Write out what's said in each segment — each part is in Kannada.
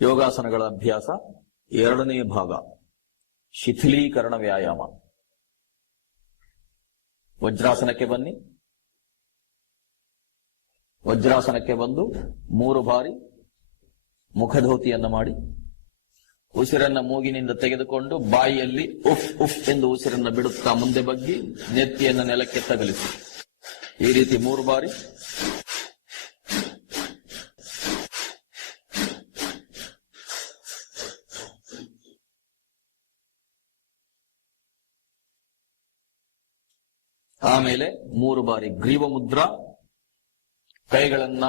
ಯೋಗಾಸನಗಳ ಅಭ್ಯಾಸ ಎರಡನೇ ಭಾಗ, ಶಿಥಿಲೀಕರಣ ವ್ಯಾಯಾಮ. ವಜ್ರಾಸನಕ್ಕೆ ಬನ್ನಿ. ವಜ್ರಾಸನಕ್ಕೆ ಬಂದು 3 ಬಾರಿ ಮುಖಧೋತಿಯನ್ನು ಮಾಡಿ, ಉಸಿರನ್ನ ಮೂಗಿನಿಂದ ತೆಗೆದುಕೊಂಡು ಬಾಯಿಯಲ್ಲಿ ಉಫ್ ಉಫ್ ಎಂದು ಉಸಿರನ್ನ ಬಿಡುತ್ತಾ ಮುಂದೆ ಬಗ್ಗಿ ನೆತ್ತಿಯನ್ನು ನೆಲಕ್ಕೆ ತಗಲಿಸಿ. ಈ ರೀತಿ 3 ಬಾರಿ. ಆಮೇಲೆ 3 ಬಾರಿ ಗ್ರೀವ ಮುದ್ರಾ. ಕೈಗಳನ್ನ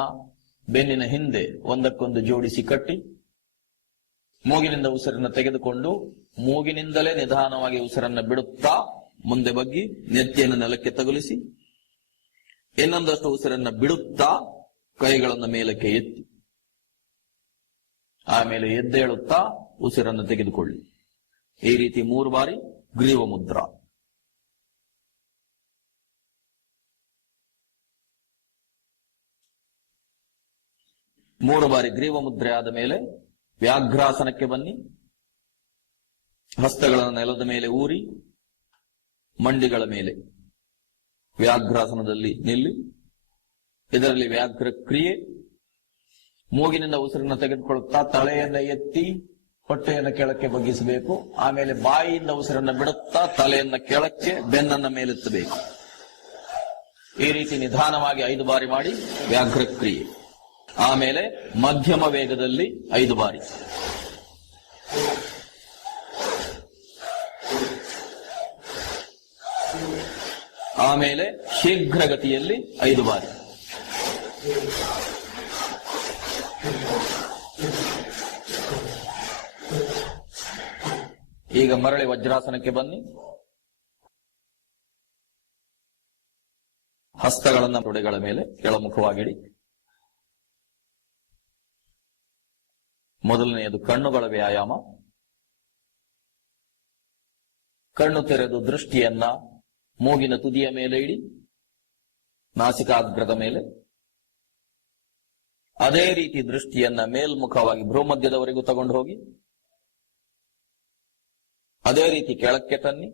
ಬೆನ್ನಿನ ಹಿಂದೆ ಒಂದಕ್ಕೊಂದು ಜೋಡಿಸಿ ಕಟ್ಟಿ, ಮೂಗಿನಿಂದ ಉಸಿರನ್ನು ತೆಗೆದುಕೊಂಡು ಮೂಗಿನಿಂದಲೇ ನಿಧಾನವಾಗಿ ಉಸಿರನ್ನು ಬಿಡುತ್ತಾ ಮುಂದೆ ಬಗ್ಗಿ ನೆತ್ತಿಯನ್ನು ನೆಲಕ್ಕೆ ತಗುಲಿಸಿ, ಇನ್ನೊಂದಷ್ಟು ಉಸಿರನ್ನು ಬಿಡುತ್ತಾ ಕೈಗಳನ್ನು ಮೇಲಕ್ಕೆ ಎತ್ತಿ, ಆಮೇಲೆ ಎದ್ದೇಳುತ್ತಾ ಉಸಿರನ್ನು ತೆಗೆದುಕೊಳ್ಳಿ. ಈ ರೀತಿ 3 ಬಾರಿ ಗ್ರೀವ ಮುದ್ರಾ. ಮೂರು ಬಾರಿ ಗ್ರೀವ ಮುದ್ರೆ ಆದ ಮೇಲೆ ವ್ಯಾಘ್ರಾಸನಕ್ಕೆ ಬನ್ನಿ. ಹಸ್ತಗಳನ್ನು ನೆಲದ ಮೇಲೆ ಊರಿ ಮಂಡಿಗಳ ಮೇಲೆ ವ್ಯಾಘ್ರಾಸನದಲ್ಲಿ ನಿಲ್ಲಿ. ಇದರಲ್ಲಿ ವ್ಯಾಘ್ರ ಕ್ರಿಯೆ. ಮೂಗಿನಿಂದ ಉಸಿರನ್ನು ತೆಗೆದುಕೊಳ್ಳುತ್ತಾ ತಲೆಯನ್ನು ಎತ್ತಿ ಹೊಟ್ಟೆಯನ್ನು ಕೆಳಕ್ಕೆ ಬಗ್ಗಿಸಬೇಕು. ಆಮೇಲೆ ಬಾಯಿಯಿಂದ ಉಸಿರನ್ನು ಬಿಡುತ್ತಾ ತಲೆಯನ್ನು ಕೆಳಕ್ಕೆ, ಬೆನ್ನನ್ನ ಮೇಲೆತ್ತಬೇಕು. ಈ ರೀತಿ ನಿಧಾನವಾಗಿ 5 ಬಾರಿ ಮಾಡಿ ವ್ಯಾಘ್ರ ಕ್ರಿಯೆ. ಆಮೇಲೆ ಮಧ್ಯಮ ವೇಗದಲ್ಲಿ 5 ಬಾರಿ. ಆಮೇಲೆ ಶೀಘ್ರಗತಿಯಲ್ಲಿ 5 ಬಾರಿ. ಈಗ ಮರಳಿ ವಜ್ರಾಸನಕ್ಕೆ ಬನ್ನಿ. ಹಸ್ತಗಳನ್ನು ತೊಡೆಗಳ ಮೇಲೆ ಕೆಳಮುಖವಾಗಿಡಿ. ಮೊದಲನೆಯದು ಕಣ್ಣುಗಳ ವ್ಯಾಯಾಮ. ಕಣ್ಣು ತೆರೆದು ದೃಷ್ಟಿಯನ್ನ ಮೂಗಿನ ತುದಿಯ ಮೇಲೆ ಇಡಿ, ನಾಸಿಕಾಗ್ರದ ಮೇಲೆ. ಅದೇ ರೀತಿ ದೃಷ್ಟಿಯನ್ನ ಮೇಲ್ಮುಖವಾಗಿ ಭ್ರೂಮಧ್ಯದವರೆಗೂ ತಗೊಂಡು ಹೋಗಿ, ಅದೇ ರೀತಿ ಕೆಳಕ್ಕೆ ತನ್ನಿ,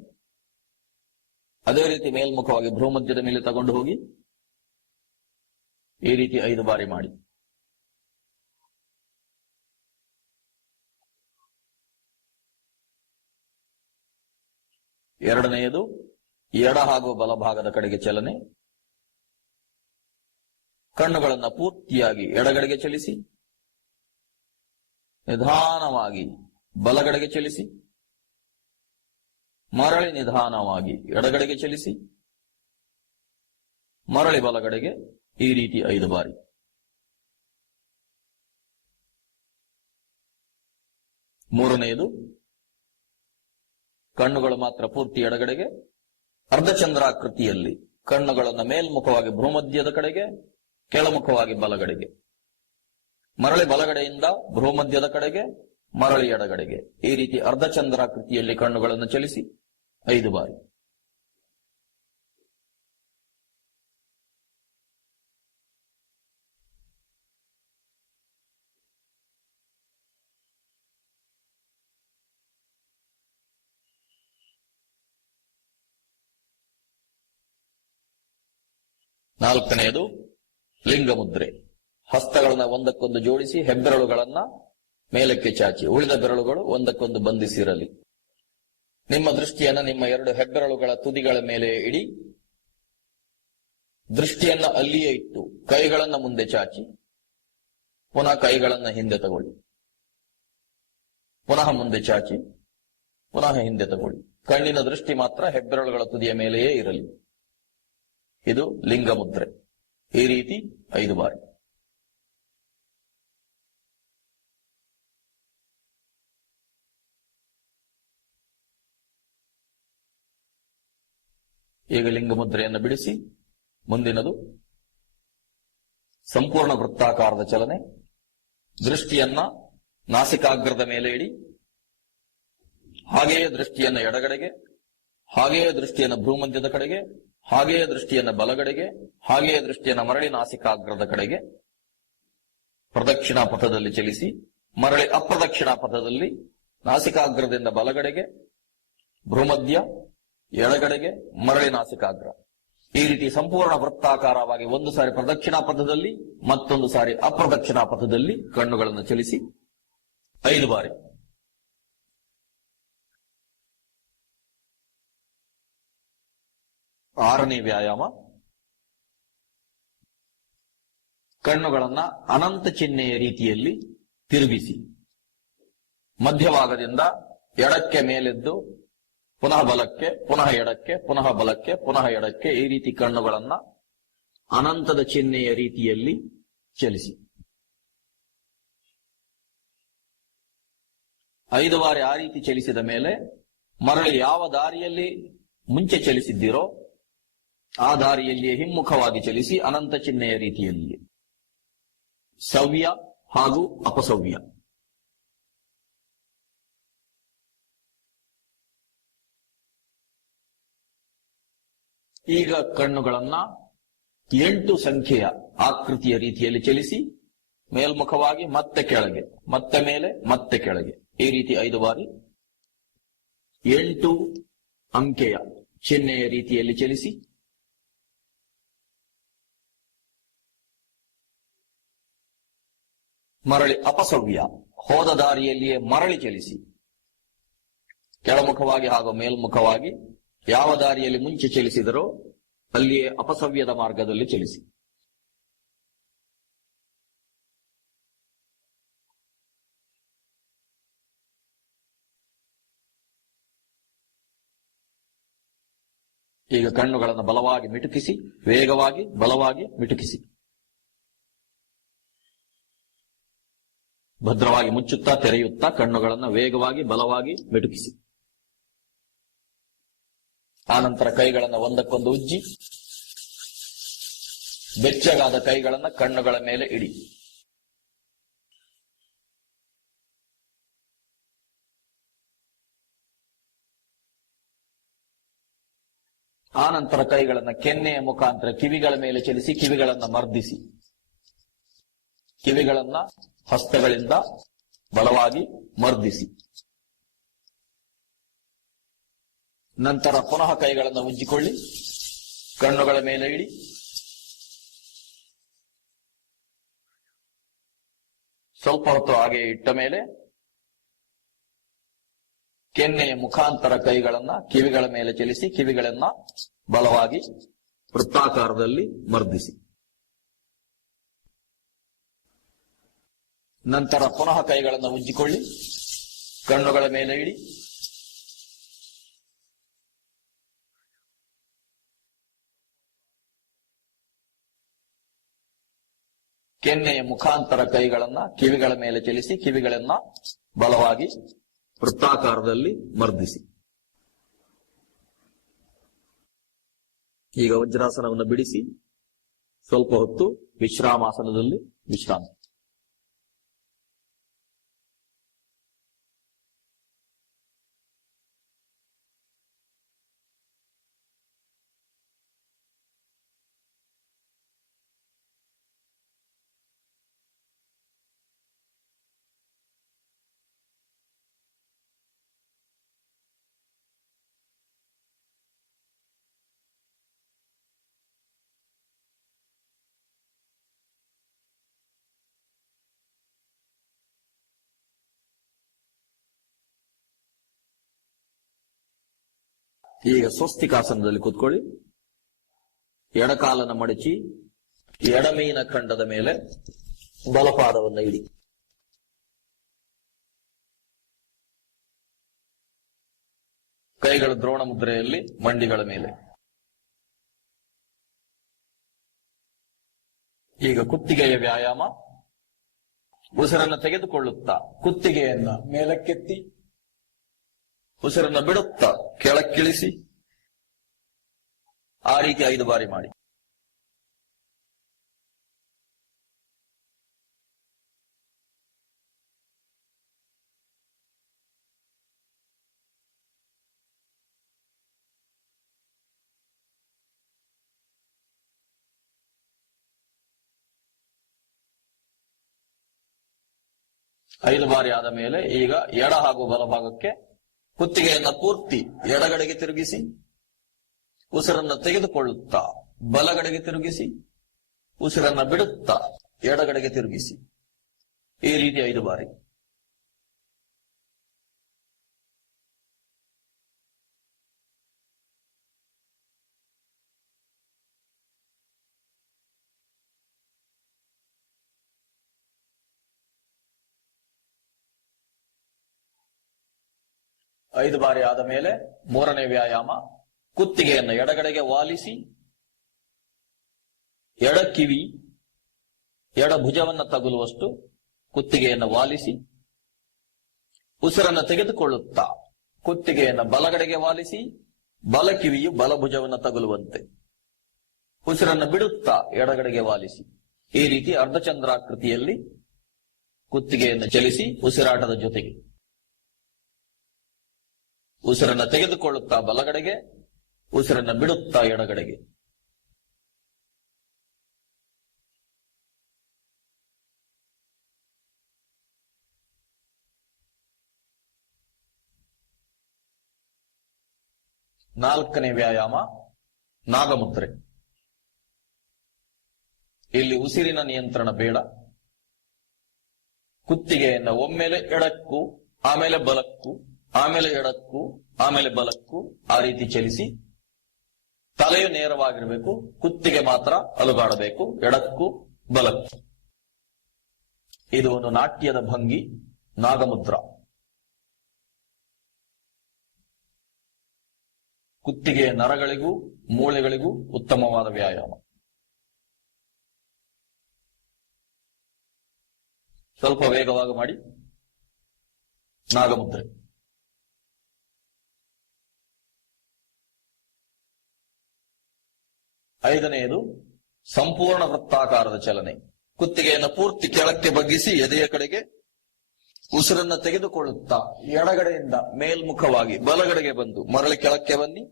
ಅದೇ ರೀತಿ ಮೇಲ್ಮುಖವಾಗಿ ಭ್ರೂಮಧ್ಯದ ಮೇಲೆ ತಗೊಂಡು ಹೋಗಿ. ಈ ರೀತಿ 5 ಬಾರಿ ಮಾಡಿ. ಎರಡನೆಯದು ಎಡ ಹಾಗೂ ಬಲಭಾಗದ ಕಡೆಗೆ ಚಲನೆ. ಕಣ್ಣುಗಳನ್ನು ಪೂರ್ತಿಯಾಗಿ ಎಡಗಡೆಗೆ ಚಲಿಸಿ, ನಿಧಾನವಾಗಿ ಬಲಗಡೆಗೆ ಚಲಿಸಿ, ಮರಳಿ ನಿಧಾನವಾಗಿ ಎಡಗಡೆಗೆ ಚಲಿಸಿ, ಮರಳಿ ಬಲಗಡೆಗೆ. ಈ ರೀತಿ 5 ಬಾರಿ. ಮೂರನೆಯದು ಕಣ್ಣುಗಳು ಮಾತ್ರ ಪೂರ್ತಿ ಎಡಗಡೆಗೆ, ಅರ್ಧಚಂದ್ರಾಕೃತಿಯಲ್ಲಿ ಕಣ್ಣುಗಳನ್ನು ಮೇಲ್ಮುಖವಾಗಿ ಭ್ರೂಮಧ್ಯದ ಕಡೆಗೆ, ಕೆಳಮುಖವಾಗಿ ಬಲಗಡೆಗೆ, ಮರಳಿ ಬಲಗಡೆಯಿಂದ ಭ್ರೂಮಧ್ಯದ ಕಡೆಗೆ, ಮರಳಿ ಎಡಗಡೆಗೆ. ಈ ರೀತಿ ಅರ್ಧಚಂದ್ರಾಕೃತಿಯಲ್ಲಿ ಕಣ್ಣುಗಳನ್ನು ಚಲಿಸಿ 5 ಬಾರಿ. ನಾಲ್ಕನೆಯದು ಲಿಂಗ ಮುದ್ರೆ. ಹಸ್ತಗಳನ್ನ ಒಂದಕ್ಕೊಂದು ಜೋಡಿಸಿ ಹೆಬ್ಬೆರಳುಗಳನ್ನ ಮೇಲಕ್ಕೆ ಚಾಚಿ, ಉಳಿದ ಬೆರಳುಗಳು ಒಂದಕ್ಕೊಂದು ಬಂಧಿಸಿರಲಿ. ನಿಮ್ಮ ದೃಷ್ಟಿಯನ್ನ ನಿಮ್ಮ 2 ಹೆಬ್ಬೆರಳುಗಳ ತುದಿಗಳ ಮೇಲೆ ಇಡಿ. ದೃಷ್ಟಿಯನ್ನ ಅಲ್ಲಿಯೇ ಇಟ್ಟು ಕೈಗಳನ್ನ ಮುಂದೆ ಚಾಚಿ, ಪುನಃ ಕೈಗಳನ್ನ ಹಿಂದೆ ತಗೊಳ್ಳಿ, ಪುನಃ ಮುಂದೆ ಚಾಚಿ, ಪುನಃ ಹಿಂದೆ ತಗೊಳ್ಳಿ. ಕಣ್ಣಿನ ದೃಷ್ಟಿ ಮಾತ್ರ ಹೆಬ್ಬೆರಳುಗಳ ತುದಿಯ ಮೇಲೆಯೇ ಇರಲಿ. ಇದು ಲಿಂಗ ಮುದ್ರೆ. ಈ ರೀತಿ 5 ಬಾರಿ. ಈಗ ಲಿಂಗ ಮುದ್ರೆಯನ್ನು ಬಿಡಿಸಿ ಮುಂದಿನದು ಸಂಪೂರ್ಣ ವೃತ್ತಾಕಾರದ ಚಲನೆ. ದೃಷ್ಟಿಯನ್ನ ನಾಸಿಕಾಗ್ರದ ಮೇಲೆ ಇಡಿ. ಹಾಗೆಯೇ ದೃಷ್ಟಿಯನ್ನ ಎಡಗಡೆಗೆ, ಹಾಗೆಯೇ ದೃಷ್ಟಿಯನ್ನ ಭ್ರೂಮಧ್ಯದ ಕಡೆಗೆ, ಹಾಗೆಯೇ ದೃಷ್ಟಿಯನ್ನ ಬಲಗಡೆಗೆ, ಹಾಗೆಯೇ ದೃಷ್ಟಿಯನ್ನ ಮರಳಿ ನಾಸಿಕಾಗ್ರದ ಕಡೆಗೆ ಪ್ರದಕ್ಷಿಣಾ ಪಥದಲ್ಲಿ ಚಲಿಸಿ ಮರಳಿ ಅಪ್ರದಕ್ಷಿಣಾ ಪಥದಲ್ಲಿ ನಾಸಿಕಾಗ್ರದಿಂದ ಬಲಗಡೆಗೆ, ಭ್ರೂಮಧ್ಯ ಎಡಗಡೆಗೆ, ಮರಳಿ ನಾಸಿಕಾಗ್ರ. ಈ ರೀತಿ ಸಂಪೂರ್ಣ ವೃತ್ತಾಕಾರವಾಗಿ ಒಂದು ಸಾರಿ ಪ್ರದಕ್ಷಿಣಾ ಪಥದಲ್ಲಿ, ಮತ್ತೊಂದು ಸಾರಿ ಅಪ್ರದಕ್ಷಿಣಾ ಪಥದಲ್ಲಿ ಕಣ್ಣುಗಳನ್ನು ಚಲಿಸಿ 5 ಬಾರಿ. ಆರನೇ ವ್ಯಾಯಾಮ, ಕಣ್ಣುಗಳನ್ನ ಅನಂತ ಚಿಹ್ನೆಯ ರೀತಿಯಲ್ಲಿ ತಿರುಗಿಸಿ ಮಧ್ಯಭಾಗದಿಂದ ಎಡಕ್ಕೆ ಮೇಲೆದ್ದು ಪುನಃ ಬಲಕ್ಕೆ, ಪುನಃ ಎಡಕ್ಕೆ, ಪುನಃ ಬಲಕ್ಕೆ, ಪುನಃ ಎಡಕ್ಕೆ, ಈ ರೀತಿ ಕಣ್ಣುಗಳನ್ನ ಅನಂತದ ಚಿಹ್ನೆಯ ರೀತಿಯಲ್ಲಿ ಚಲಿಸಿ 5 ಬಾರಿ. ಆ ರೀತಿ ಚಲಿಸಿದ ಮೇಲೆ ಮರಳಿ ಯಾವ ದಾರಿಯಲ್ಲಿ ಮುಂಚೆ ಚಲಿಸಿದ್ದೀರೋ ಆ ದಾರಿಯಲ್ಲಿಯೇ ಹಿಮ್ಮುಖವಾಗಿ ಚಲಿಸಿ ಅನಂತ ಚಿಹ್ನೆಯ ರೀತಿಯಲ್ಲಿ ಸವ್ಯ ಹಾಗೂ ಅಪಸವ್ಯ. ಈಗ ಕಣ್ಣುಗಳನ್ನ 8 ಸಂಖ್ಯೆಯ ಆಕೃತಿಯ ರೀತಿಯಲ್ಲಿ ಚಲಿಸಿ ಮೇಲ್ಮುಖವಾಗಿ ಮತ್ತೆ ಕೆಳಗೆ, ಮತ್ತೆ ಮೇಲೆ, ಮತ್ತೆ ಕೆಳಗೆ, ಈ ರೀತಿ 5 ಬಾರಿ 8 ಅಂಕೆಯ ಚಿಹ್ನೆಯ ರೀತಿಯಲ್ಲಿ ಚಲಿಸಿ ಮರಳಿ ಅಪಸವ್ಯ, ಹೋದ ದಾರಿಯಲ್ಲಿಯೇ ಮರಳಿ ಚಲಿಸಿ ಕೆಳಮುಖವಾಗಿ ಹಾಗೂ ಮೇಲ್ಮುಖವಾಗಿ ಯಾವ ದಾರಿಯಲ್ಲಿ ಮುಂಚೆ ಚಲಿಸಿದರೋ ಅಲ್ಲಿಯೇ ಅಪಸವ್ಯದ ಮಾರ್ಗದಲ್ಲಿ ಚಲಿಸಿ. ಈಗ ಕಣ್ಣುಗಳನ್ನು ಬಲವಾಗಿ ಮಿಟುಕಿಸಿ, ವೇಗವಾಗಿ ಬಲವಾಗಿ ಮಿಟುಕಿಸಿ, ಭದ್ರವಾಗಿ ಮುಚ್ಚುತ್ತಾ ತೆರೆಯುತ್ತಾ ಕಣ್ಣುಗಳನ್ನು ವೇಗವಾಗಿ ಬಲವಾಗಿ ಮಿಟುಕಿಸಿ. ಆನಂತರ ಕೈಗಳನ್ನು ಒಂದಕ್ಕೊಂದು ಉಜ್ಜಿ ಬೆಚ್ಚಗಾದ ಕೈಗಳನ್ನು ಕಣ್ಣುಗಳ ಮೇಲೆ ಇಡಿ. ಆನಂತರ ಕೈಗಳನ್ನು ಕೆನ್ನೆಯ ಮುಖಾಂತರ ಕಿವಿಗಳ ಮೇಲೆ ಚಲಿಸಿ ಕಿವಿಗಳನ್ನು ಮರ್ದಿಸಿ ಕಿವಿಗಳನ್ನ ಹಸ್ತಗಳಿಂದ ಬಲವಾಗಿ ಮರ್ದಿಸಿ. ನಂತರ ಪುನಃ ಕೈಗಳನ್ನು ಉಜ್ಜಿಕೊಳ್ಳಿ, ಕಣ್ಣುಗಳ ಮೇಲೆ ಇಡಿ. ಸ್ವಲ್ಪ ಹೊತ್ತು ಹಾಗೆ ಇಟ್ಟ ಮೇಲೆ ಕೆನ್ನೆಯ ಮುಖಾಂತರ ಕೈಗಳನ್ನ ಕಿವಿಗಳ ಮೇಲೆ ಚಲಿಸಿ ಕಿವಿಗಳನ್ನ ಬಲವಾಗಿ ವೃತ್ತಾಕಾರದಲ್ಲಿ ಮರ್ದಿಸಿ. ನಂತರ ಪುನಃ ಕೈಗಳನ್ನು ಉಜ್ಜಿಕೊಳ್ಳಿ, ಕಣ್ಣುಗಳ ಮೇಲೆ ಇಡಿ. ಕೆನ್ನೆಯ ಮುಖಾಂತರ ಕೈಗಳನ್ನ ಕಿವಿಗಳ ಮೇಲೆ ಚಲಿಸಿ ಕಿವಿಗಳನ್ನ ಬಲವಾಗಿ ವೃತ್ತಾಕಾರದಲ್ಲಿ ಮರ್ದಿಸಿ. ಈಗ ವಜ್ರಾಸನವನ್ನು ಬಿಡಿಸಿ ಸ್ವಲ್ಪ ಹೊತ್ತು ವಿಶ್ರಾಮಾಸನದಲ್ಲಿ ವಿಶ್ರಾಂತಿ. ಈಗ ಸ್ವಸ್ತಿಕಾಸನದಲ್ಲಿ ಕೂತ್ಕೊಳ್ಳಿ. ಎಡಕಾಲನ ಮಡಚಿ ಎಡಮೀನ ಖಂಡದ ಮೇಲೆ ಬಲಪಾದವನ್ನು ಇಡಿ. ಕೈಗಳು ದ್ರೋಣ ಮುದ್ರೆಯಲ್ಲಿ ಮಂಡಿಗಳ ಮೇಲೆ. ಈಗ ಕುತ್ತಿಗೆಯ ವ್ಯಾಯಾಮ. ಉಸಿರನ್ನು ತೆಗೆದುಕೊಳ್ಳುತ್ತಾ ಕುತ್ತಿಗೆಯನ್ನ ಮೇಲಕ್ಕೆತ್ತಿ ಉಸಿರನ್ನು ಬಿಡುತ್ತಾ ಕೆಳಕ್ಕಿಳಿಸಿ ಆ ರೀತಿ 5 ಬಾರಿ ಮಾಡಿ. 5 ಬಾರಿ ಆದ ಮೇಲೆ ಈಗ ಎಡ ಹಾಗೂ ಬಲಭಾಗಕ್ಕೆ ಕುತ್ತಿಗೆಯನ್ನ ಪೂರ್ತಿ ಎಡಗಡೆಗೆ ತಿರುಗಿಸಿ ಉಸಿರನ್ನ ತೆಗೆದುಕೊಳ್ಳುತ್ತಾ ಬಲಗಡೆಗೆ ತಿರುಗಿಸಿ ಉಸಿರನ್ನ ಬಿಡುತ್ತಾ ಎಡಗಡೆಗೆ ತಿರುಗಿಸಿ. ಈ ರೀತಿ 5 ಬಾರಿ. ಐದು ಬಾರಿ ಆದ ಮೇಲೆ 3ನೇ ವ್ಯಾಯಾಮ, ಕುತ್ತಿಗೆಯನ್ನು ಎಡಗಡೆಗೆ ವಾಲಿಸಿ ಎಡ ಕಿವಿ ಎಡ ಭುಜವನ್ನ ತಗುಲುವಷ್ಟು ಕುತ್ತಿಗೆಯನ್ನು ವಾಲಿಸಿ ಉಸಿರನ್ನು ತೆಗೆದುಕೊಳ್ಳುತ್ತಾ ಕುತ್ತಿಗೆಯನ್ನು ಬಲಗಡೆಗೆ ವಾಲಿಸಿ ಬಲ ಕಿವಿಯು ಬಲಭುಜವನ್ನು ತಗುಲುವಂತೆ ಉಸಿರನ್ನು ಬಿಡುತ್ತಾ ಎಡಗಡೆಗೆ ವಾಲಿಸಿ. ಈ ರೀತಿ ಅರ್ಧಚಂದ್ರಾಕೃತಿಯಲ್ಲಿ ಕುತ್ತಿಗೆಯನ್ನು ಚಲಿಸಿ ಉಸಿರಾಟದ ಜೊತೆಗೆ ಉಸಿರನ್ನು ತೆಗೆದುಕೊಳ್ಳುತ್ತಾ ಬಲಗಡೆಗೆ ಉಸಿರನ್ನು ಬಿಡುತ್ತಾ ಎಡಗಡೆಗೆ. ನಾಲ್ಕನೇ ವ್ಯಾಯಾಮ ನಾಗಮುದ್ರೆ. ಇಲ್ಲಿ ಉಸಿರಿನ ನಿಯಂತ್ರಣ ಬೇಡ. ಕುತ್ತಿಗೆಯನ್ನ ಒಮ್ಮೆಲೆ ಎಡಕ್ಕೂ ಆಮೇಲೆ ಬಲಕ್ಕೂ ಆಮೇಲೆ ಎಡಕ್ಕೂ ಆಮೇಲೆ ಬಲಕ್ಕೂ ಆ ರೀತಿ ಚಲಿಸಿ ತಲೆಯು ನೇರವಾಗಿರಬೇಕು, ಕುತ್ತಿಗೆ ಮಾತ್ರ ಅಲುಗಾಡಬೇಕು ಎಡಕ್ಕೂ ಬಲಕ್ಕೂ. ಇದು ಒಂದು ನಾಟ್ಯದ ಭಂಗಿ ನಾಗಮುದ್ರ. ಕುತ್ತಿಗೆಯ ನರಗಳಿಗೂ ಮೂಳೆಗಳಿಗೂ ಉತ್ತಮವಾದ ವ್ಯಾಯಾಮ. ಸ್ವಲ್ಪ ವೇಗವಾಗಿ ಮಾಡಿ. ನಾಗಮುದ್ರೆ. ಐದನೆಯದು ಸಂಪೂರ್ಣ ವೃತ್ತಾಕಾರದ ಚಲನೆ. ಕುತ್ತಿಗೆಯನ್ನು ಪೂರ್ತಿ ಕೆಳಕ್ಕೆ ಬಗ್ಗಿಸಿ ಎದೆಯ ಕಡೆಗೆ ಉಸಿರನ್ನ ತೆಗೆದುಕೊಳ್ಳುತ್ತಾ ಎಡಗಡೆಯಿಂದ ಮೇಲ್ಮುಖವಾಗಿ ಬಲಗಡೆಗೆ ಬಂದು ಮರಳಿ ಕೆಳಕ್ಕೆ ಬನ್ನಿ.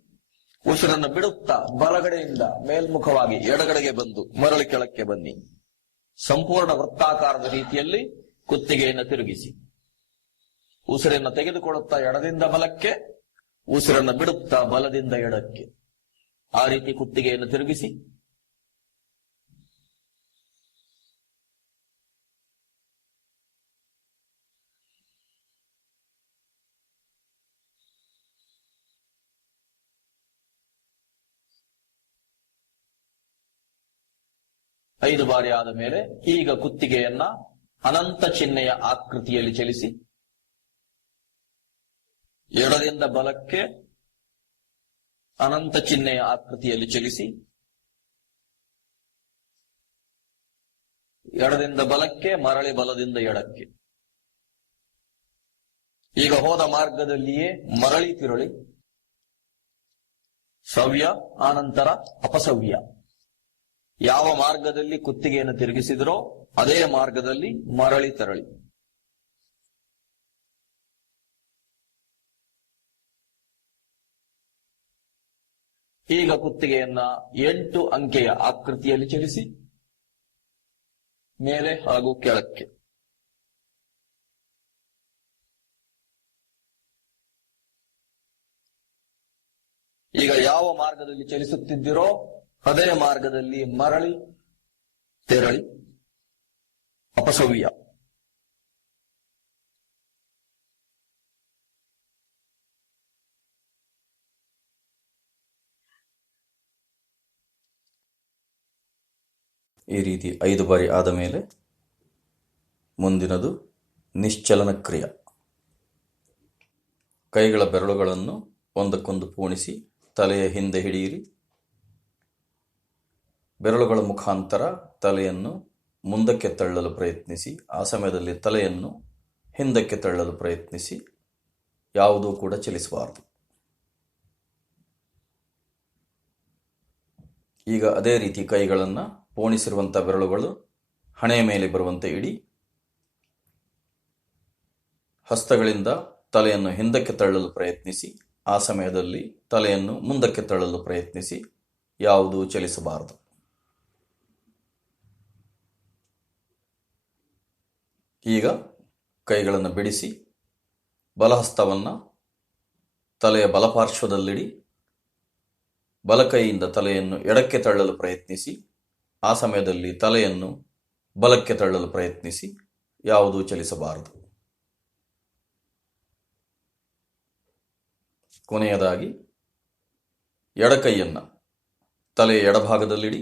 ಉಸಿರನ್ನು ಬಿಡುತ್ತಾ ಬಲಗಡೆಯಿಂದ ಮೇಲ್ಮುಖವಾಗಿ ಎಡಗಡೆಗೆ ಬಂದು ಮರಳಿ ಕೆಳಕ್ಕೆ ಬನ್ನಿ. ಸಂಪೂರ್ಣ ವೃತ್ತಾಕಾರದ ರೀತಿಯಲ್ಲಿ ಕುತ್ತಿಗೆಯನ್ನು ತಿರುಗಿಸಿ ಉಸಿರನ್ನು ತೆಗೆದುಕೊಳ್ಳುತ್ತಾ ಎಡದಿಂದ ಬಲಕ್ಕೆ, ಉಸಿರನ್ನು ಬಿಡುತ್ತಾ ಬಲದಿಂದ ಎಡಕ್ಕೆ. ಆ ರೀತಿ ಕುತ್ತಿಗೆಯನ್ನು ತಿರುಗಿಸಿ. ಐದು ಬಾರಿ ಆದ ಮೇಲೆ ಈಗ ಕುತ್ತಿಗೆಯನ್ನ ಅನಂತ ಚಿಹ್ನೆಯ ಆಕೃತಿಯಲ್ಲಿ ಚಲಿಸಿ ಎಡದಿಂದ ಬಲಕ್ಕೆ ಅನಂತ ಚಿಹ್ನೆಯ ಆಕೃತಿಯಲ್ಲಿ ಚಲಿಸಿ ಎಡದಿಂದ ಬಲಕ್ಕೆ ಮರಳಿ ಬಲದಿಂದ ಎಡಕ್ಕೆ. ಈಗ ಹೋದ ಮಾರ್ಗದಲ್ಲಿಯೇ ಮರಳಿ ತಿರುಳಿ ಸವ್ಯ ಆನಂತರ ಅಪಸವ್ಯ. ಯಾವ ಮಾರ್ಗದಲ್ಲಿ ಕುತ್ತಿಗೆಯನ್ನು ತಿರುಗಿಸಿದರೋ ಅದೇ ಮಾರ್ಗದಲ್ಲಿ ಮರಳಿ ತೆರಳಿ. ಈಗ ಕುತ್ತಿಗೆಯನ್ನ 8 ಅಂಕೆಯ ಆಕೃತಿಯಲ್ಲಿ ಚಲಿಸಿ ಮೇಲೆ ಹಾಗೂ ಕೆಳಕ್ಕೆ. ಈಗ ಯಾವ ಮಾರ್ಗದಲ್ಲಿ ಚಲಿಸುತ್ತಿದ್ದೀರೋ ಅದೇ ಮಾರ್ಗದಲ್ಲಿ ಮರಳಿ ತೆರಳಿ ಅಪಸವ್ಯ. ಈ ರೀತಿ 5 ಬಾರಿ ಆದ ಮೇಲೆ ಮುಂದಿನದು ನಿಶ್ಚಲನ ಕ್ರಿಯೆ. ಕೈಗಳ ಬೆರಳುಗಳನ್ನು ಒಂದಕ್ಕೊಂದು ಪೋಣಿಸಿ ತಲೆಯ ಹಿಂದೆ ಹಿಡಿಯಿರಿ. ಬೆರಳುಗಳ ಮುಖಾಂತರ ತಲೆಯನ್ನು ಮುಂದಕ್ಕೆ ತಳ್ಳಲು ಪ್ರಯತ್ನಿಸಿ. ಆ ಸಮಯದಲ್ಲಿ ತಲೆಯನ್ನು ಹಿಂದಕ್ಕೆ ತಳ್ಳಲು ಪ್ರಯತ್ನಿಸಿ. ಯಾವುದೂ ಕೂಡ ಚಲಿಸಬಾರದು. ಈಗ ಅದೇ ರೀತಿ ಕೈಗಳನ್ನು ಪೋಣಿಸಿರುವಂಥ ಬೆರಳುಗಳು ಹಣೆಯ ಮೇಲೆ ಬರುವಂತೆ ಇಡಿ. ಹಸ್ತಗಳಿಂದ ತಲೆಯನ್ನು ಹಿಂದಕ್ಕೆ ತಳ್ಳಲು ಪ್ರಯತ್ನಿಸಿ. ಆ ಸಮಯದಲ್ಲಿ ತಲೆಯನ್ನು ಮುಂದಕ್ಕೆ ತಳ್ಳಲು ಪ್ರಯತ್ನಿಸಿ. ಯಾವುದೂ ಚಲಿಸಬಾರದು. ಈಗ ಕೈಗಳನ್ನು ಬಿಡಿಸಿ ಬಲಹಸ್ತವನ್ನು ತಲೆಯ ಬಲಪಾರ್ಶ್ವದಲ್ಲಿಡಿ. ಬಲಕೈಯಿಂದ ತಲೆಯನ್ನು ಎಡಕ್ಕೆ ತಳ್ಳಲು ಪ್ರಯತ್ನಿಸಿ. ಆ ಸಮಯದಲ್ಲಿ ತಲೆಯನ್ನು ಬಲಕ್ಕೆ ತಳ್ಳಲು ಪ್ರಯತ್ನಿಸಿ. ಯಾವುದೂ ಚಲಿಸಬಾರದು. ಕೊನೆಯದಾಗಿ ಎಡಕೈಯನ್ನು ತಲೆಯ ಎಡಭಾಗದಲ್ಲಿಡಿ.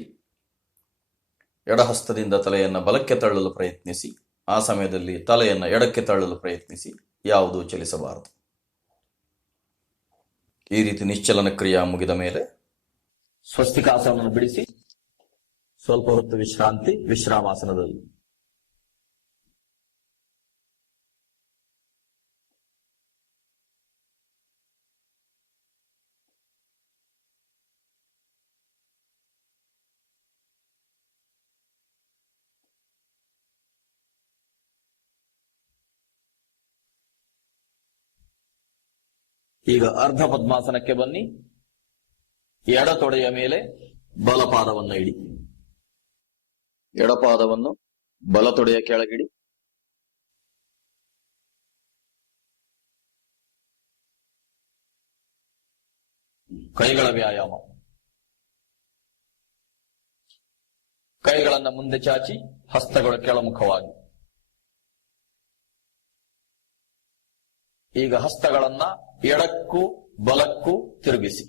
ಎಡಹಸ್ತದಿಂದ ತಲೆಯನ್ನು ಬಲಕ್ಕೆ ತಳ್ಳಲು ಪ್ರಯತ್ನಿಸಿ. ಆ ಸಮಯದಲ್ಲಿ ತಲೆಯನ್ನು ಎಡಕ್ಕೆ ತಳ್ಳಲು ಪ್ರಯತ್ನಿಸಿ. ಯಾವುದೂ ಚಲಿಸಬಾರದು. ಈ ರೀತಿ ನಿಶ್ಚಲನ ಕ್ರಿಯೆ ಮುಗಿದ ಮೇಲೆ ಸ್ವಸ್ತಿಕಾಸನವನ್ನು ಬಿಡಿಸಿ ಸ್ವಲ್ಪ ಹೊತ್ತು ವಿಶ್ರಾಂತಿ. ವಿಶ್ರಾಮಾಸನದಲ್ಲಿ ಈಗ ಅರ್ಧ ಪದ್ಮಾಸನಕ್ಕೆ ಬನ್ನಿ. ಎಡ ತೊಡೆಯ ಮೇಲೆ ಬಲಪಾದವನ್ನು ಇಡಿ. ಎಡಪಾದವನ್ನು ಬಲತೊಡೆಯ ಕೆಳಗಿಡಿ. ಕೈಗಳ ವ್ಯಾಯಾಮ. ಕೈಗಳನ್ನು ಮುಂದೆ ಚಾಚಿ, ಹಸ್ತಗಳ ಕೆಳಮುಖವಾಗಿ. ಈಗ ಹಸ್ತಗಳನ್ನ ಎಡಕ್ಕೂ ಬಲಕ್ಕೂ ತಿರುಗಿಸಿ.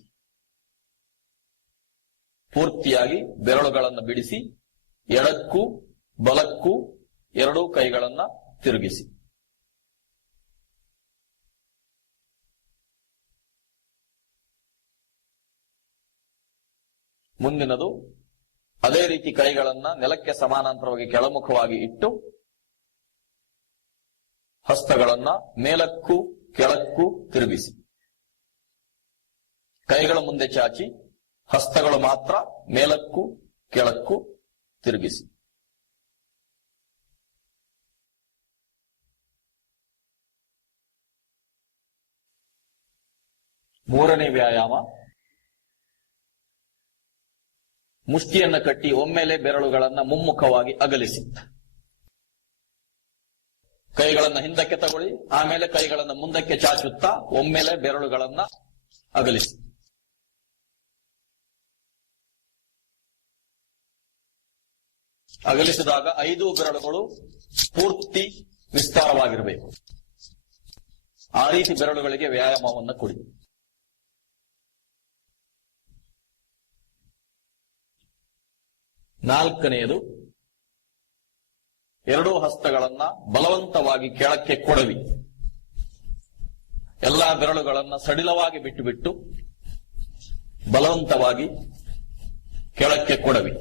ಪೂರ್ತಿಯಾಗಿ ಬೆರಳುಗಳನ್ನು ಬಿಡಿಸಿ ಎಡಕ್ಕೂ ಬಲಕ್ಕೂ ಎರಡೂ ಕೈಗಳನ್ನ ತಿರುಗಿಸಿ. ಮುಂದಿನದು ಅದೇ ರೀತಿ ಕೈಗಳನ್ನ ನೆಲಕ್ಕೆ ಸಮಾನಾಂತರವಾಗಿ ಕೆಳಮುಖವಾಗಿ ಇಟ್ಟು ಹಸ್ತಗಳನ್ನ ಮೇಲಕ್ಕೂ ಕೆಳಕ್ಕೂ ತಿರುಗಿಸಿ. ಕೈಗಳ ಮುಂದೆ ಚಾಚಿ, ಹಸ್ತಗಳು ಮಾತ್ರ ಮೇಲಕ್ಕೂ ಕೆಳಕ್ಕೂ ತಿರುಗಿಸಿ. ಮೂರನೇ ವ್ಯಾಯಾಮ, ಮುಷ್ಟಿಯನ್ನ ಕಟ್ಟಿ ಒಮ್ಮೆಲೆ ಬೆರಳುಗಳನ್ನ ಮುಮ್ಮುಖವಾಗಿ ಅಗಲಿಸಿ. ಕೈಗಳನ್ನ ಹಿಂದಕ್ಕೆ ತಗೊಳ್ಳಿ, ಆಮೇಲೆ ಕೈಗಳನ್ನ ಮುಂದಕ್ಕೆ ಚಾಚುತ್ತಾ ಒಮ್ಮೆಲೆ ಬೆರಳುಗಳನ್ನ ಅಗಲಿಸಿ. ಅಗಲಿಸಿದಾಗ 5 ಬೆರಳುಗಳು ಪೂರ್ತಿ ವಿಸ್ತಾರವಾಗಿರಬೇಕು. ಆ ರೀತಿ ಬೆರಳುಗಳಿಗೆ ವ್ಯಾಯಾಮವನ್ನು ಕೊಡಿ. ನಾಲ್ಕನೆಯದು, ಎರಡೂ ಹಸ್ತಗಳನ್ನ ಬಲವಂತವಾಗಿ ಕೆಳಕ್ಕೆ ಕೊಡವಿ. ಎಲ್ಲಾ ಬೆರಳುಗಳನ್ನ ಸಡಿಲವಾಗಿ ಬಿಟ್ಟು ಬಲವಂತವಾಗಿ ಕೆಳಕ್ಕೆ ಕೊಡವಿ.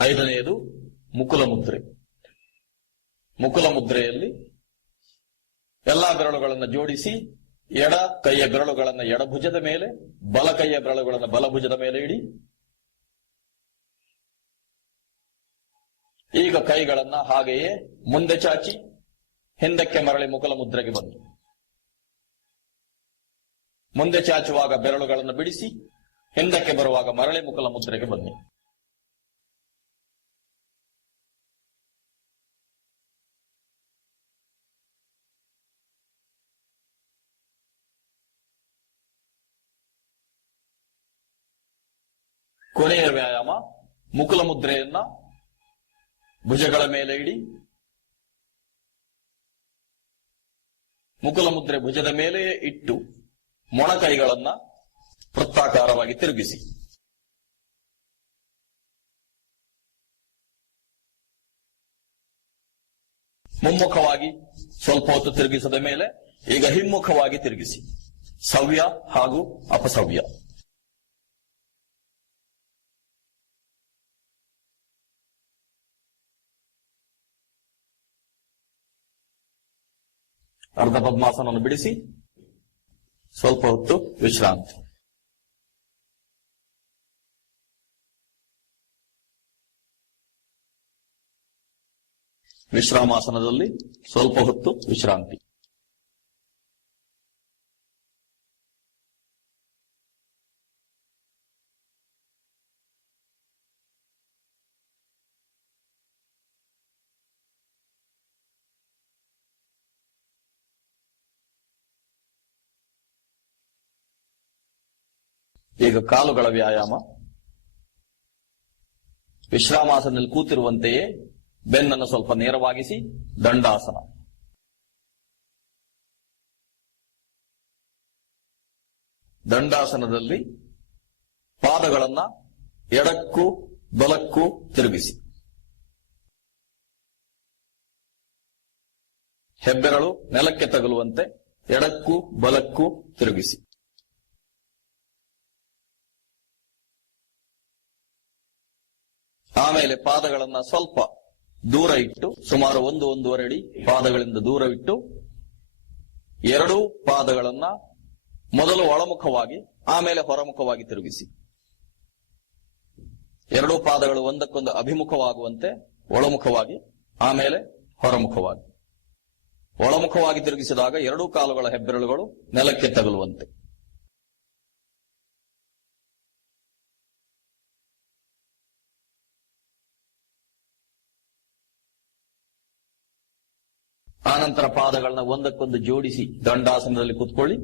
ಐದನೆಯದು ಮುಕುಲ ಮುದ್ರೆ. ಮುಕುಲ ಮುದ್ರೆಯಲ್ಲಿ ಎಲ್ಲಾ ಬೆರಳುಗಳನ್ನು ಜೋಡಿಸಿ ಎಡ ಕೈಯ ಬೆರಳುಗಳನ್ನು ಎಡಭುಜದ ಮೇಲೆ, ಬಲ ಕೈಯ ಬೆರಳುಗಳನ್ನು ಬಲಭುಜದ ಮೇಲೆ ಇಡಿ. ಈಗ ಕೈಗಳನ್ನ ಹಾಗೆಯೇ ಮುಂದೆ ಚಾಚಿ ಹಿಂದಕ್ಕೆ ಮರಳಿ ಮುಕುಲ ಮುದ್ರೆಗೆ ಬಂದು, ಮುಂದೆ ಚಾಚುವಾಗ ಬೆರಳುಗಳನ್ನು ಬಿಡಿಸಿ ಹಿಂದಕ್ಕೆ ಬರುವಾಗ ಮರಳಿ ಮುಕುಲ ಮುದ್ರೆಗೆ ಬನ್ನಿ. ಕೊನೆಯ ವ್ಯಾಯಾಮ, ಮುಕುಲ ಮುದ್ರೆಯನ್ನ ಭುಜಗಳ ಮೇಲೆ ಇಡಿ. ಮುಕುಲ ಮುದ್ರೆ ಭುಜದ ಮೇಲೆಯೇ ಇಟ್ಟು ಮೊಣಕೈಗಳನ್ನ ವೃತ್ತಾಕಾರವಾಗಿ ತಿರುಗಿಸಿ. ಮುಮ್ಮುಖವಾಗಿ ಸ್ವಲ್ಪ ಹೊತ್ತು ತಿರುಗಿಸಿದ ಮೇಲೆ ಈಗ ಹಿಮ್ಮುಖವಾಗಿ ತಿರುಗಿಸಿ. ಸವ್ಯ ಹಾಗೂ ಅಪಸವ್ಯ. ಅರ್ಧ ಪದ್ಮಾಸನವನ್ನು ಬಿಡಿಸಿ ಸ್ವಲ್ಪ ಹೊತ್ತು ವಿಶ್ರಾಂತಿ. ವಿಶ್ರಾಮಾಸನದಲ್ಲಿ ಸ್ವಲ್ಪ ಹೊತ್ತು ವಿಶ್ರಾಂತಿ. ಈಗ ಕಾಲುಗಳ ವ್ಯಾಯಾಮ. ವಿಶ್ರಾಮಾಸನದಲ್ಲಿ ಕೂತಿರುವಂತೆಯೇ ಬೆನ್ನನ್ನು ಸ್ವಲ್ಪ ನೇರವಾಗಿಸಿ ದಂಡಾಸನ. ದಂಡಾಸನದಲ್ಲಿ ಪಾದಗಳನ್ನ ಎಡಕ್ಕೂ ಬಲಕ್ಕೂ ತಿರುಗಿಸಿ, ಹೆಬ್ಬೆರಳು ನೆಲಕ್ಕೆ ತಗುಲುವಂತೆ ಎಡಕ್ಕೂ ಬಲಕ್ಕೂ ತಿರುಗಿಸಿ. ಆಮೇಲೆ ಪಾದಗಳನ್ನ ಸ್ವಲ್ಪ ದೂರ ಇಟ್ಟು, ಸುಮಾರು 1-1.5 ಅಡಿ ಪಾದಗಳಿಂದ ದೂರವಿಟ್ಟು, ಎರಡೂ ಪಾದಗಳನ್ನ ಮೊದಲು ಒಳಮುಖವಾಗಿ ಆಮೇಲೆ ಹೊರಮುಖವಾಗಿ ತಿರುಗಿಸಿ. ಎರಡೂ ಪಾದಗಳು ಒಂದಕ್ಕೊಂದು ಅಭಿಮುಖವಾಗುವಂತೆ ಒಳಮುಖವಾಗಿ ಆಮೇಲೆ ಹೊರಮುಖವಾಗಿ. ಒಳಮುಖವಾಗಿ ತಿರುಗಿಸಿದಾಗ ಎರಡೂ ಕಾಲುಗಳ ಹೆಬ್ಬೆರಳುಗಳು ನೆಲಕ್ಕೆ ತಗುಲುವಂತೆ. ಆನಂತರ ಪಾದಗಳನ್ನ ಒಂದಕ್ಕೊಂದು ಜೋಡಿಸಿ ದಂಡಾಸನದಲ್ಲಿ ಕೂತ್ಕೊಳ್ಳಿ.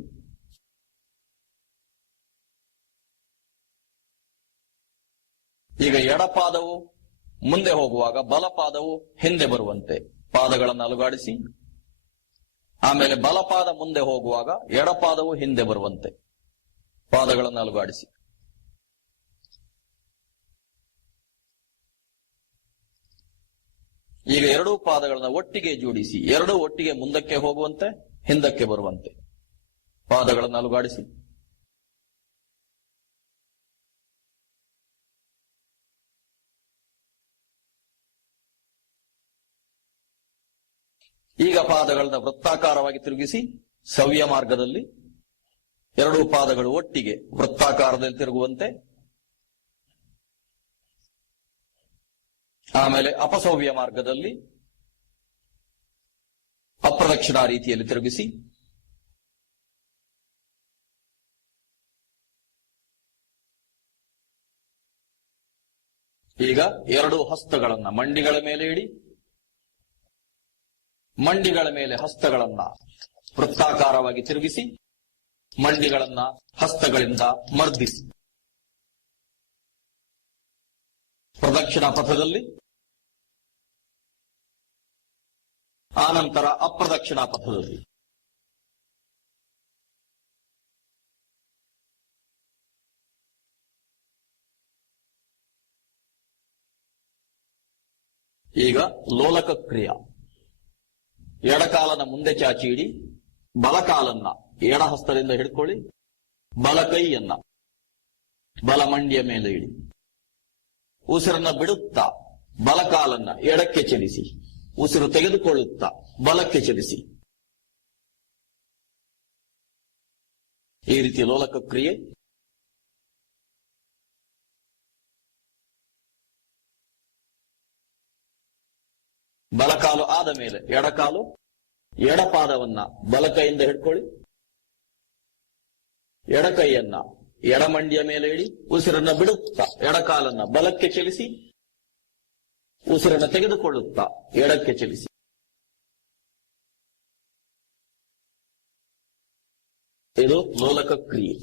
ಈಗ ಎಡಪಾದವು ಮುಂದೆ ಹೋಗುವಾಗ ಬಲಪಾದವು ಹಿಂದೆ ಬರುವಂತೆ ಪಾದಗಳನ್ನು ಅಲುಗಾಡಿಸಿ, ಆಮೇಲೆ ಬಲಪಾದ ಮುಂದೆ ಹೋಗುವಾಗ ಎಡಪಾದವು ಹಿಂದೆ ಬರುವಂತೆ ಪಾದಗಳನ್ನು ಅಲುಗಾಡಿಸಿ. ಈಗ ಎರಡೂ ಪಾದಗಳನ್ನ ಒಟ್ಟಿಗೆ ಜೋಡಿಸಿ, ಎರಡೂ ಒಟ್ಟಿಗೆ ಮುಂದಕ್ಕೆ ಹೋಗುವಂತೆ ಹಿಂದಕ್ಕೆ ಬರುವಂತೆ ಪಾದಗಳನ್ನು ಅಲುಗಾಡಿಸಿ. ಈಗ ಪಾದಗಳನ್ನ ವೃತ್ತಾಕಾರವಾಗಿ ತಿರುಗಿಸಿ ಸವ್ಯ ಮಾರ್ಗದಲ್ಲಿ ಎರಡೂ ಪಾದಗಳು ಒಟ್ಟಿಗೆ ವೃತ್ತಾಕಾರದಲ್ಲಿ ತಿರುಗುವಂತೆ, ಆಮೇಲೆ ಅಪಸವ್ಯ ಮಾರ್ಗದಲ್ಲಿ ಅಪ್ರದಕ್ಷಿಣಾ ರೀತಿಯಲ್ಲಿ ತಿರುಗಿಸಿ. ಈಗ ಎರಡೂ ಹಸ್ತಗಳನ್ನ ಮಂಡಿಗಳ ಮೇಲೆ ಇಡಿ. ಮಂಡಿಗಳ ಮೇಲೆ ಹಸ್ತಗಳನ್ನ ವೃತ್ತಾಕಾರವಾಗಿ ತಿರುಗಿಸಿ, ಮಂಡಿಗಳನ್ನ ಹಸ್ತಗಳಿಂದ ಮರ್ದಿಸಿ. ಪ್ರದಕ್ಷಿಣಾ ಪಥದಲ್ಲಿ, ಆನಂತರ ಅಪ್ರದಕ್ಷಿಣಾ ಪಥದಲ್ಲಿ. ಈಗ ಲೋಲಕ ಕ್ರಿಯಾ. ಎಡಕಾಲನ ಮುಂದೆ ಚಾಚಿ ಇಡಿ, ಬಲಕಾಲನ್ನ ಎಡ ಹಸ್ತದಿಂದ ಹಿಡ್ಕೊಳ್ಳಿ, ಬಲಕೈಯನ್ನ ಬಲಮಂಡಿಯ ಮೇಲೆ ಇಡಿ. ಉಸಿರನ್ನ ಬಿಡುತ್ತಾ ಬಲಕಾಲನ್ನ ಎಡಕ್ಕೆ ಚಲಿಸಿ, ಉಸಿರು ತೆಗೆದುಕೊಳ್ಳುತ್ತಾ ಬಲಕ್ಕೆ ಚಲಿಸಿ. ಈ ರೀತಿ ಲೋಲಕ ಕ್ರಿಯೆ. ಬಲಕಾಲು ಆದ ಮೇಲೆ ಎಡಕಾಲು, ಎಡಪಾದವನ್ನ ಬಲಕೈಯಿಂದ ಹಿಡ್ಕೊಳ್ಳಿ, ಎಡಕೈಯನ್ನ ಎಡಮಂಡಿಯ ಮೇಲೆ ಇಡಿ, ಉಸಿರನ್ನ ಬಿಡುತ್ತಾ ಎಡಕಾಲನ್ನ ಬಲಕ್ಕೆ ಚಲಿಸಿ, ಉಸಿರನ್ನ ತೆಗೆದುಕೊಳ್ಳುತ್ತಾ ಎಡಕ್ಕೆ ಚಲಿಸಿ. ಇದು ಲೋಲಕ ಕ್ರಿಯೆ.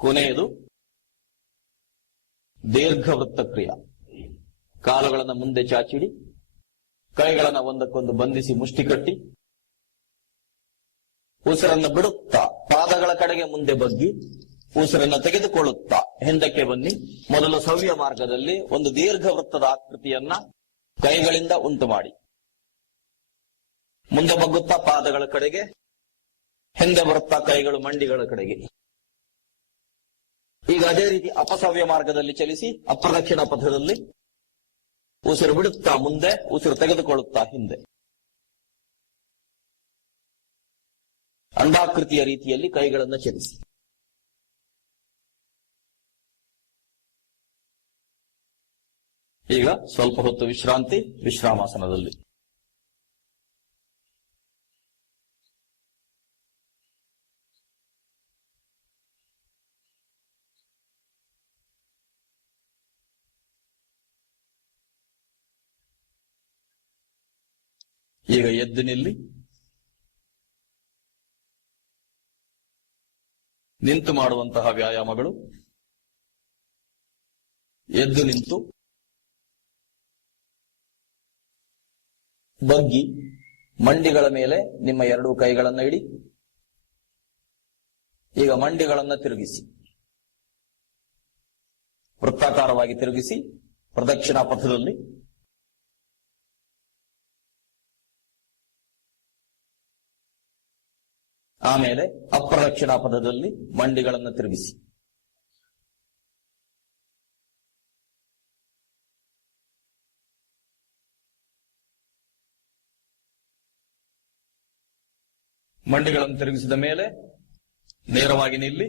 ಕೊನೆಯದು ದೀರ್ಘವೃತ್ತ ಕ್ರಿಯಾ. ಕಾಲುಗಳನ್ನ ಮುಂದೆ ಚಾಚಿಡಿ, ಕೈಗಳನ್ನ ಒಂದಕ್ಕೊಂದು ಬಂಧಿಸಿ ಮುಷ್ಟಿ ಕಟ್ಟಿ, ಉಸಿರನ್ನ ಬಿಡುತ್ತಾ ಪಾದಗಳ ಕಡೆಗೆ ಮುಂದೆ ಬಗ್ಗಿ, ಉಸಿರನ್ನ ತೆಗೆದುಕೊಳ್ಳುತ್ತಾ ಹಿಂದಕ್ಕೆ ಬನ್ನಿ. ಮೊದಲು ಸವ್ಯ ಮಾರ್ಗದಲ್ಲಿ ಒಂದು ದೀರ್ಘವೃತ್ತದ ಆಕೃತಿಯನ್ನ ಕೈಗಳಿಂದ ಉಂಟು ಮಾಡಿ, ಮುಂದೆ ಬಗ್ಗುತ್ತಾ ಪಾದಗಳ ಕಡೆಗೆ, ಹಿಂದೆ ಬರುತ್ತಾ ಕೈಗಳು ಮಂಡಿಗಳ ಕಡೆಗೆ. ಈಗ ಅದೇ ರೀತಿ ಅಪಸವ್ಯ ಮಾರ್ಗದಲ್ಲಿ ಚಲಿಸಿ ಅಪ್ರದಕ್ಷಿಣ ಪಥದಲ್ಲಿ ಉಸಿರು ಬಿಡುತ್ತಾ ಮುಂದೆ, ಉಸಿರು ತೆಗೆದುಕೊಳ್ಳುತ್ತಾ ಹಿಂದೆ. ಅಂಡಾಕೃತಿಯ ರೀತಿಯಲ್ಲಿ ಕೈಗಳನ್ನು ಚಲಿಸಿ. ಈಗ ಸ್ವಲ್ಪ ಹೊತ್ತು ವಿಶ್ರಾಂತಿ, ವಿಶ್ರಾಮಾಸನದಲ್ಲಿ. ಈಗ ಎದ್ದು ನಿಲ್ಲಿ. ನಿಂತು ಮಾಡುವಂತಹ ವ್ಯಾಯಾಮಗಳು. ಎದ್ದು ನಿಂತು ಬಗ್ಗಿ ಮಂಡಿಗಳ ಮೇಲೆ ನಿಮ್ಮ ಎರಡೂ ಕೈಗಳನ್ನು ಇಡಿ. ಈಗ ಮಂಡಿಗಳನ್ನ ತಿರುಗಿಸಿ, ವೃತ್ತಾಕಾರವಾಗಿ ತಿರುಗಿಸಿ ಪ್ರದಕ್ಷಿಣಾ ಪಥದಲ್ಲಿ. ಆಮೇಲೆ ಅಪ್ರದಕ್ಷಿಣಾ ಪಥದಲ್ಲಿ ಮಂಡಿಗಳನ್ನು ತಿರುಗಿಸಿ. ಮಂಡಿಗಳನ್ನು ತಿರುಗಿಸಿದ ಮೇಲೆ ನೇರವಾಗಿ ನಿಲ್ಲಿ.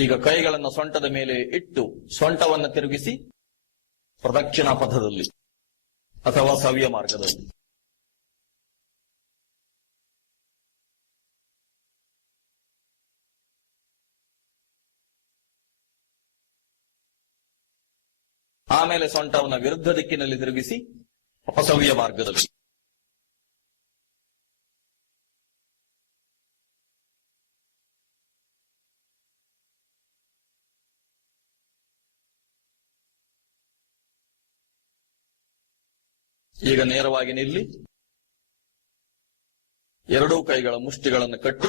ಈಗ ಕೈಗಳನ್ನು ಸೊಂಟದ ಮೇಲೆ ಇಟ್ಟು ಸೊಂಟವನ್ನು ತಿರುಗಿಸಿ ಪ್ರದಕ್ಷಿಣಾ ಪಥದಲ್ಲಿ ಅಥವಾ ಸವ್ಯ ಮಾರ್ಗದಲ್ಲಿ. ಆಮೇಲೆ ಸೊಂಟವನ್ನು ವಿರುದ್ಧ ದಿಕ್ಕಿನಲ್ಲಿ ತಿರುಗಿಸಿ ಅಪಸವ್ಯ ಮಾರ್ಗದಲ್ಲಿ. ಈಗ ನೇರವಾಗಿ ನಿಲ್ಲಿ. ಎರಡೂ ಕೈಗಳ ಮುಷ್ಟಿಗಳನ್ನು ಕಟ್ಟಿ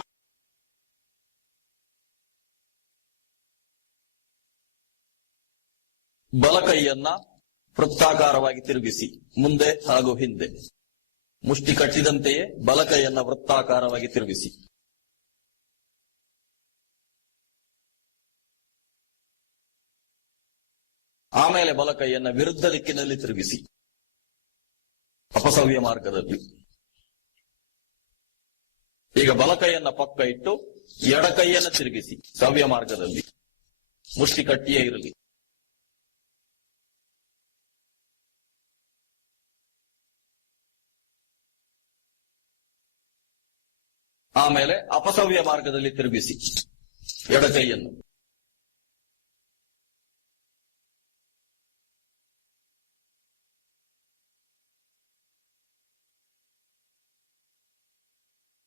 ಬಲ ಕೈಯನ್ನ ವೃತ್ತಾಕಾರವಾಗಿ ತಿರುಗಿಸಿ ಮುಂದೆ ಹಾಗೂ ಹಿಂದೆ. ಮುಷ್ಟಿ ಕಟ್ಟಿದಂತೆಯೇ ಬಲ ಕೈಯನ್ನ ವೃತ್ತಾಕಾರವಾಗಿ ತಿರುಗಿಸಿ. ಆಮೇಲೆ ಬಲ ಕೈಯನ್ನ ವಿರುದ್ಧ ದಿಕ್ಕಿನಲ್ಲಿ ತಿರುಗಿಸಿ ಅಪಸವ್ಯ ಮಾರ್ಗದಲ್ಲಿ. ಈಗ ಬಲ ಕೈಯನ್ನ ಪಕ್ಕ ಇಟ್ಟು ಎಡ ಕೈಯನ್ನ ತಿರುಗಿಸಿ ಸವ್ಯ ಮಾರ್ಗದಲ್ಲಿ. ಮುಷ್ಟಿ ಕಟ್ಟಿಯೇ ಇರಲಿ. ಆಮೇಲೆ ಅಪಸವ್ಯ ಮಾರ್ಗದಲ್ಲಿ ತಿರುಗಿಸಿ ಎಡ ಕೈಯನ್ನು.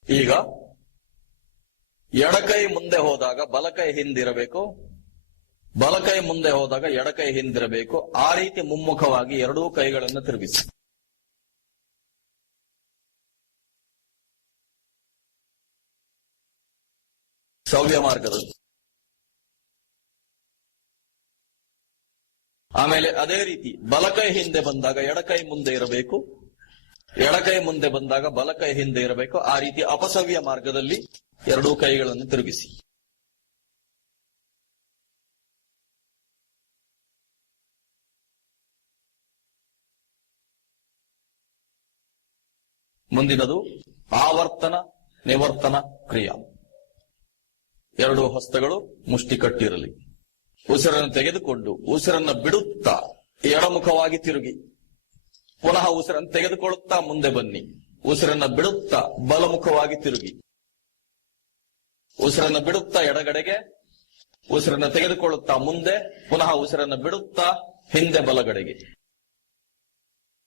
ಈಗ ಎಡಕೈ ಮುಂದೆ ಹೋದಾಗ ಬಲಕೈ ಹಿಂದಿರಬೇಕು, ಬಲಕೈ ಮುಂದೆ ಹೋದಾಗ ಎಡಕೈ ಹಿಂದಿರಬೇಕು. ಆ ರೀತಿ ಮುಮ್ಮುಖವಾಗಿ ಎರಡೂ ಕೈಗಳನ್ನು ತಿರುಗಿಸಿ. ಸವ್ಯ ಮಾರ್ಗದಲ್ಲಿ. ಆಮೇಲೆ ಅದೇ ರೀತಿ ಬಲಕೈ ಹಿಂದೆ ಬಂದಾಗ ಎಡಕೈ ಮುಂದೆ ಇರಬೇಕು, ಎಡಕೈ ಮುಂದೆ ಬಂದಾಗ ಬಲಕೈ ಹಿಂದೆ ಇರಬೇಕು. ಆ ರೀತಿ ಅಪಸವ್ಯ ಮಾರ್ಗದಲ್ಲಿ ಎರಡೂ ಕೈಗಳನ್ನು ತಿರುಗಿಸಿ. ಮುಂದಿನದು ಆವರ್ತನ ನಿವರ್ತನ ಕ್ರಿಯಾ. ಎರಡೂ ಹಸ್ತಗಳು ಮುಷ್ಟಿ ಕಟ್ಟಿರಲಿ. ಉಸಿರನ್ನು ತೆಗೆದುಕೊಂಡು ಉಸಿರನ್ನು ಬಿಡುತ್ತಾ ಎಡಮುಖವಾಗಿ ತಿರುಗಿ ಪುನಃ ಉಸಿರನ್ನು ತೆಗೆದುಕೊಳ್ಳುತ್ತಾ ಮುಂದೆ ಬನ್ನಿ. ಉಸಿರನ್ನು ಬಿಡುತ್ತಾ ಬಲಮುಖವಾಗಿ ತಿರುಗಿ. ಉಸಿರನ್ನು ಬಿಡುತ್ತಾ ಎಡಗಡೆಗೆ, ಉಸಿರನ್ನು ತೆಗೆದುಕೊಳ್ಳುತ್ತಾ ಮುಂದೆ, ಪುನಃ ಉಸಿರನ್ನು ಬಿಡುತ್ತಾ ಹಿಂದೆ ಬಲಗಡೆಗೆ.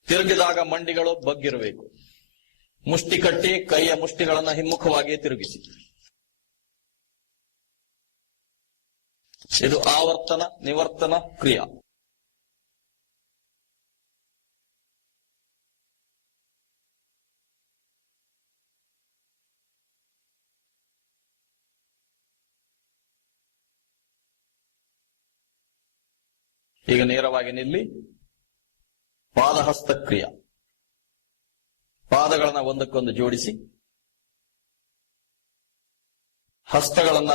ತಿರುಗಿದಾಗ ಮಂಡಿಗಳು ಬಗ್ಗಿರಬೇಕು. ಮುಷ್ಟಿ ಕಟ್ಟಿ ಕೈಯ ಮುಷ್ಟಿಗಳನ್ನು ಹಿಮ್ಮುಖವಾಗಿಯೇ ತಿರುಗಿಸಿ. ಇದು ಆವರ್ತನ ನಿವರ್ತನ ಕ್ರಿಯಾ. ಈಗ ನೇರವಾಗಿ ನಿಲ್ಲಿ. ಪಾದಹಸ್ತ ಕ್ರಿಯಾ. ಪಾದಗಳನ್ನ ಒಂದಕ್ಕೊಂದು ಜೋಡಿಸಿ ಹಸ್ತಗಳನ್ನ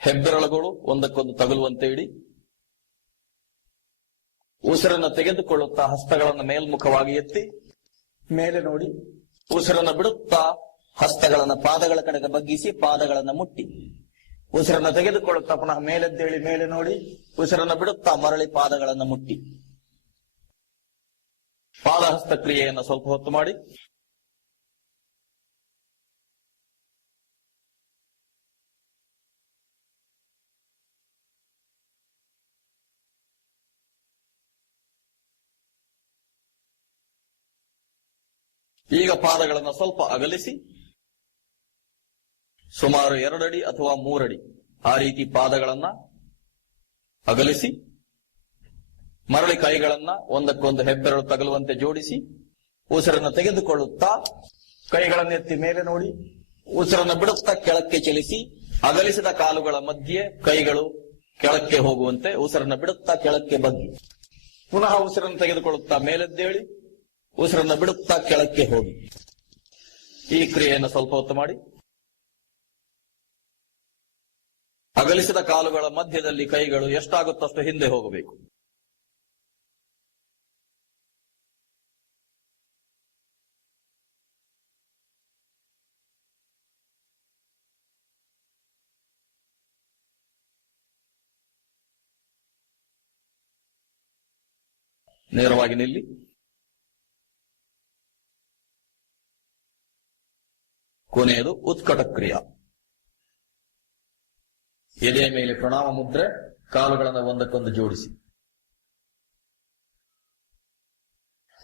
ಹೆಬ್ಬೆರಳುಗಳು ಒಂದಕ್ಕೊಂದು ತಗುಲುವಂತೆ ಇಡಿ. ಉಸಿರನ್ನು ತೆಗೆದುಕೊಳ್ಳುತ್ತಾ ಹಸ್ತಗಳನ್ನು ಮೇಲ್ಮುಖವಾಗಿ ಎತ್ತಿ ಮೇಲೆ ನೋಡಿ. ಉಸಿರನ್ನು ಬಿಡುತ್ತಾ ಹಸ್ತಗಳನ್ನ ಪಾದಗಳ ಕಡೆಗೆ ಬಗ್ಗಿಸಿ ಪಾದಗಳನ್ನ ಮುಟ್ಟಿ. ಉಸಿರನ್ನು ತೆಗೆದುಕೊಳ್ಳುತ್ತಾ ಪುನಃ ಮೇಲೆದ್ದೇಳಿ ಮೇಲೆ ನೋಡಿ. ಉಸಿರನ್ನು ಬಿಡುತ್ತಾ ಮರಳಿ ಪಾದಗಳನ್ನು ಮುಟ್ಟಿ. ಪಾದಹಸ್ತ ಕ್ರಿಯೆಯನ್ನು ಸ್ವಲ್ಪ ಹೊತ್ತು ಮಾಡಿ. ಈಗ ಪಾದಗಳನ್ನು ಸ್ವಲ್ಪ ಅಗಲಿಸಿ ಸುಮಾರು 2 ಅಡಿ ಅಥವಾ 3 ಅಡಿ ಆ ರೀತಿ ಪಾದಗಳನ್ನ ಅಗಲಿಸಿ ಮರಳಿ ಕೈಗಳನ್ನ ಒಂದಕ್ಕೊಂದು ಹೆಬ್ಬೆರಳು ತಗಲುವಂತೆ ಜೋಡಿಸಿ ಉಸಿರನ್ನು ತೆಗೆದುಕೊಳ್ಳುತ್ತಾ ಕೈಗಳನ್ನೆತ್ತಿ ಮೇಲೆ ನೋಡಿ ಉಸಿರನ್ನು ಬಿಡುತ್ತಾ ಕೆಳಕ್ಕೆ ಚಲಿಸಿ ಅಗಲಿಸಿದ ಕಾಲುಗಳ ಮಧ್ಯೆ ಕೈಗಳು ಕೆಳಕ್ಕೆ ಹೋಗುವಂತೆ ಉಸಿರನ್ನು ಬಿಡುತ್ತಾ ಕೆಳಕ್ಕೆ ಬಗ್ಗಿ ಪುನಃ ಉಸಿರನ್ನು ತೆಗೆದುಕೊಳ್ಳುತ್ತಾ ಮೇಲೆದ್ದೇಳಿ ಉಸಿರನ್ನು ಬಿಡುತ್ತಾ ಕೆಳಕ್ಕೆ ಹೋಗಿ. ಈ ಕ್ರಿಯೆಯನ್ನು ಸ್ವಲ್ಪ ಹೊತ್ತು ಮಾಡಿ. ಅಗಲಿಸಿದ ಕಾಲುಗಳ ಮಧ್ಯದಲ್ಲಿ ಕೈಗಳು ಎಷ್ಟಾಗುತ್ತಷ್ಟು ಹಿಂದೆ ಹೋಗಬೇಕು. ನೇರವಾಗಿ ನಿಲ್ಲಿ. ಕೊನೆಯದು ಉತ್ಕಟ ಕ್ರಿಯಾ. ಎದೆಯ ಮೇಲೆ ಪ್ರಣಾಮ ಮುದ್ರೆ, ಕಾಲುಗಳನ್ನು ಒಂದಕ್ಕೊಂದು ಜೋಡಿಸಿ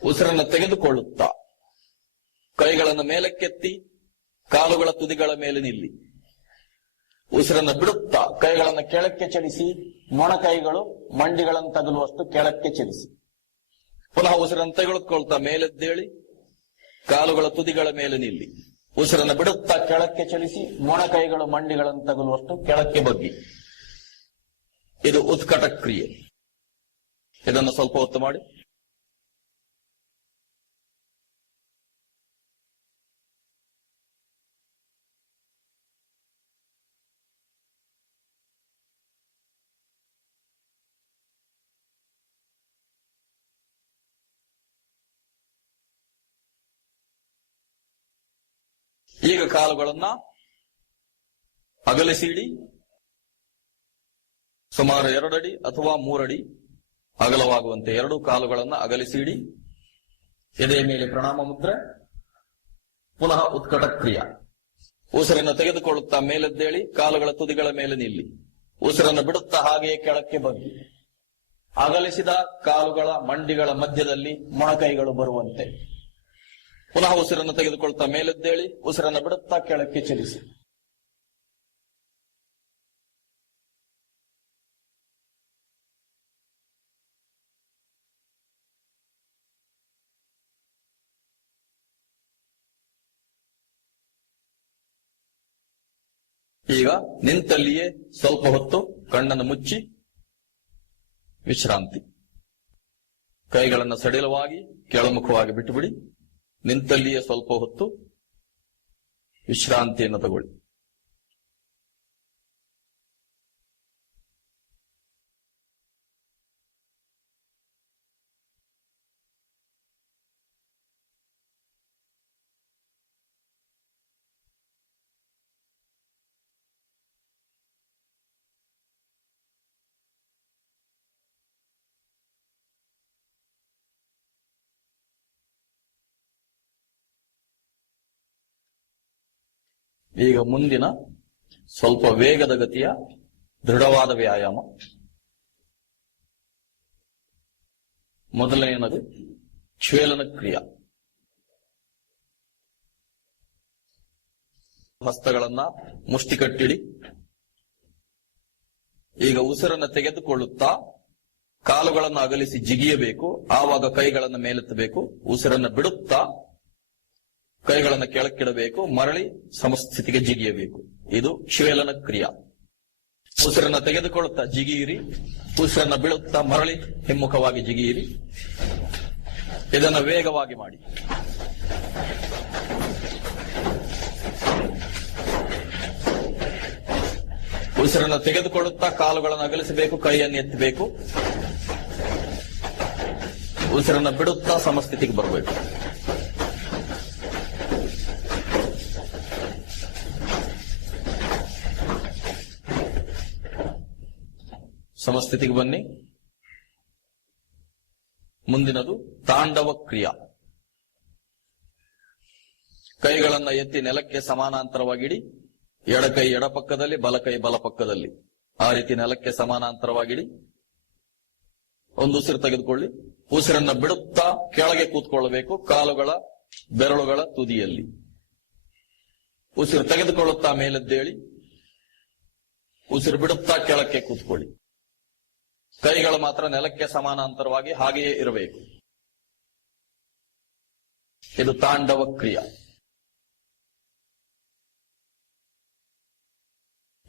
ಉಸಿರನ್ನು ತೆಗೆದುಕೊಳ್ಳುತ್ತಾ ಕೈಗಳನ್ನು ಮೇಲಕ್ಕೆತ್ತಿ ಕಾಲುಗಳ ತುದಿಗಳ ಮೇಲೆ ನಿಲ್ಲಿ. ಉಸಿರನ್ನು ಬಿಡುತ್ತಾ ಕೈಗಳನ್ನು ಕೆಳಕ್ಕೆ ಚಲಿಸಿ ಮೊಣಕೈಗಳು ಮಂಡಿಗಳನ್ನು ತಗುಲುವಷ್ಟು ಕೆಳಕ್ಕೆ ಚಲಿಸಿ ಪುನಃ ಉಸಿರನ್ನು ತೆಗೆದುಕೊಳ್ತಾ ಮೇಲೆದ್ದೇಳಿ ಕಾಲುಗಳ ತುದಿಗಳ ಮೇಲೆ ನಿಲ್ಲಿ. ಉಸಿರನ್ನು ಬಿಡುತ್ತಾ ಕೆಳಕ್ಕೆ ಚಲಿಸಿ ಮೊಣಕೈಗಳು ಮಂಡಿಗಳನ್ನು ತಗುಲುವಷ್ಟು ಕೆಳಕ್ಕೆ ಬಗ್ಗಿ. ಇದು ಉತ್ಕಟ ಕ್ರಿಯೆ. ಇದನ್ನು ಸ್ವಲ್ಪ ಹೊತ್ತು ಮಾಡಿ. ಈಗ ಕಾಲುಗಳನ್ನ ಅಗಲಿಸಿಡಿ. ಸುಮಾರು 2 ಅಡಿ ಅಥವಾ 3 ಅಡಿ ಅಗಲವಾಗುವಂತೆ 2 ಕಾಲುಗಳನ್ನ ಅಗಲಿಸಿಡಿ. ಎದೆಯ ಮೇಲೆ ಪ್ರಣಾಮ ಮುದ್ರೆ, ಪುನಃ ಉತ್ಕಟ ಕ್ರಿಯಾ. ಉಸಿರನ್ನು ತೆಗೆದುಕೊಳ್ಳುತ್ತಾ ಮೇಲೆದ್ದೇಳಿ ಕಾಲುಗಳ ತುದಿಗಳ ಮೇಲೆ ನಿಲ್ಲಿ. ಉಸಿರನ್ನು ಬಿಡುತ್ತಾ ಹಾಗೆಯೇ ಕೆಳಕ್ಕೆ ಬಗ್ಗಿ ಅಗಲಿಸಿದ ಕಾಲುಗಳ ಮಂಡಿಗಳ ಮಧ್ಯದಲ್ಲಿ ಮೊಣಕೈಗಳು ಬರುವಂತೆ ಪುನಃ ಉಸಿರನ್ನು ತೆಗೆದುಕೊಳ್ತಾ ಮೇಲೆದ್ದೇಳಿ ಉಸಿರನ್ನು ಬಿಡುತ್ತಾ ಕೆಳಕ್ಕೆ ಚಲಿಸಿ. ಈಗ ನಿಂತಲ್ಲಿಯೇ ಸ್ವಲ್ಪ ಹೊತ್ತು ಕಣ್ಣನ್ನು ಮುಚ್ಚಿ ವಿಶ್ರಾಂತಿ. ಕೈಗಳನ್ನು ಸಡಿಲವಾಗಿ ಕೆಳಮುಖವಾಗಿ ಬಿಟ್ಟುಬಿಡಿ. ನಿಂತಲ್ಲಿಯೇ ಸ್ವಲ್ಪ ಹೊತ್ತು ವಿಶ್ರಾಂತಿಯನ್ನು ತಗೊಳ್ಳಿ. ಈಗ ಮುಂದಿನ ಸ್ವಲ್ಪ ವೇಗದ ಗತಿಯ ದೃಢವಾದ ವ್ಯಾಯಾಮ. ಮೊದಲನೆಯದು ಶ್ವೇಲನ ಕ್ರಿಯಾ. ಹಸ್ತಗಳನ್ನ ಮುಷ್ಟಿ ಕಟ್ಟಿಡಿ. ಈಗ ಉಸಿರನ್ನು ತೆಗೆದುಕೊಳ್ಳುತ್ತಾ ಕಾಲುಗಳನ್ನು ಅಗಲಿಸಿ ಜಿಗಿಯಬೇಕು. ಆವಾಗ ಕೈಗಳನ್ನು ಮೇಲೆತ್ತಬೇಕು. ಉಸಿರನ್ನು ಬಿಡುತ್ತಾ ಕೈಗಳನ್ನು ಕೆಳಕ್ಕಿಡಬೇಕು. ಮರಳಿ ಸಮಸ್ಥಿತಿಗೆ ಜಿಗಿಯಬೇಕು. ಇದು ಶ್ವೇಲನ ಕ್ರಿಯಾ. ಉಸಿರನ್ನು ತೆಗೆದುಕೊಳ್ಳುತ್ತಾ ಜಿಗಿಯಿರಿ. ಉಸಿರನ್ನು ಬಿಡುತ್ತಾ ಮರಳಿ ಹಿಮ್ಮುಖವಾಗಿ ಜಿಗಿಯಿರಿ. ಇದನ್ನು ವೇಗವಾಗಿ ಮಾಡಿ. ಉಸಿರನ್ನು ತೆಗೆದುಕೊಳ್ಳುತ್ತಾ ಕಾಲುಗಳನ್ನು ಅಗಲಿಸಬೇಕು. ಕೈಯನ್ನು ಎತ್ತಬೇಕು. ಉಸಿರನ್ನು ಬಿಡುತ್ತಾ ಸಮಸ್ಥಿತಿಗೆ ಬರಬೇಕು. ಸಮಸ್ಥಿತಿಗೆ ಬನ್ನಿ. ಮುಂದಿನದು ತಾಂಡವ ಕ್ರಿಯಾ. ಕೈಗಳನ್ನ ಎತ್ತಿ ನೆಲಕ್ಕೆ ಸಮಾನಾಂತರವಾಗಿಡಿ. ಎಡಕೈ ಎಡಪಕ್ಕದಲ್ಲಿ, ಬಲಕೈ ಬಲಪಕ್ಕದಲ್ಲಿ. ಆ ರೀತಿ ನೆಲಕ್ಕೆ ಸಮಾನಾಂತರವಾಗಿಡಿ. ಒಂದು ಉಸಿರು ತೆಗೆದುಕೊಳ್ಳಿ. ಉಸಿರನ್ನ ಬಿಡುತ್ತಾ ಕೆಳಗೆ ಕೂತ್ಕೊಳ್ಳಬೇಕು. ಕಾಲುಗಳ ಬೆರಳುಗಳ ತುದಿಯಲ್ಲಿ. ಉಸಿರು ತೆಗೆದುಕೊಳ್ಳುತ್ತಾ ಮೇಲೆದ್ದೇಳಿ, ಉಸಿರು ಬಿಡುತ್ತಾ ಕೆಳಕ್ಕೆ ಕೂತ್ಕೊಳ್ಳಿ. ಕೈಗಳು ಮಾತ್ರ ನೆಲಕ್ಕೆ ಸಮಾನಾಂತರವಾಗಿ ಹಾಗೆಯೇ ಇರಬೇಕು. ಇದು ತಾಂಡವ ಕ್ರಿಯಾ.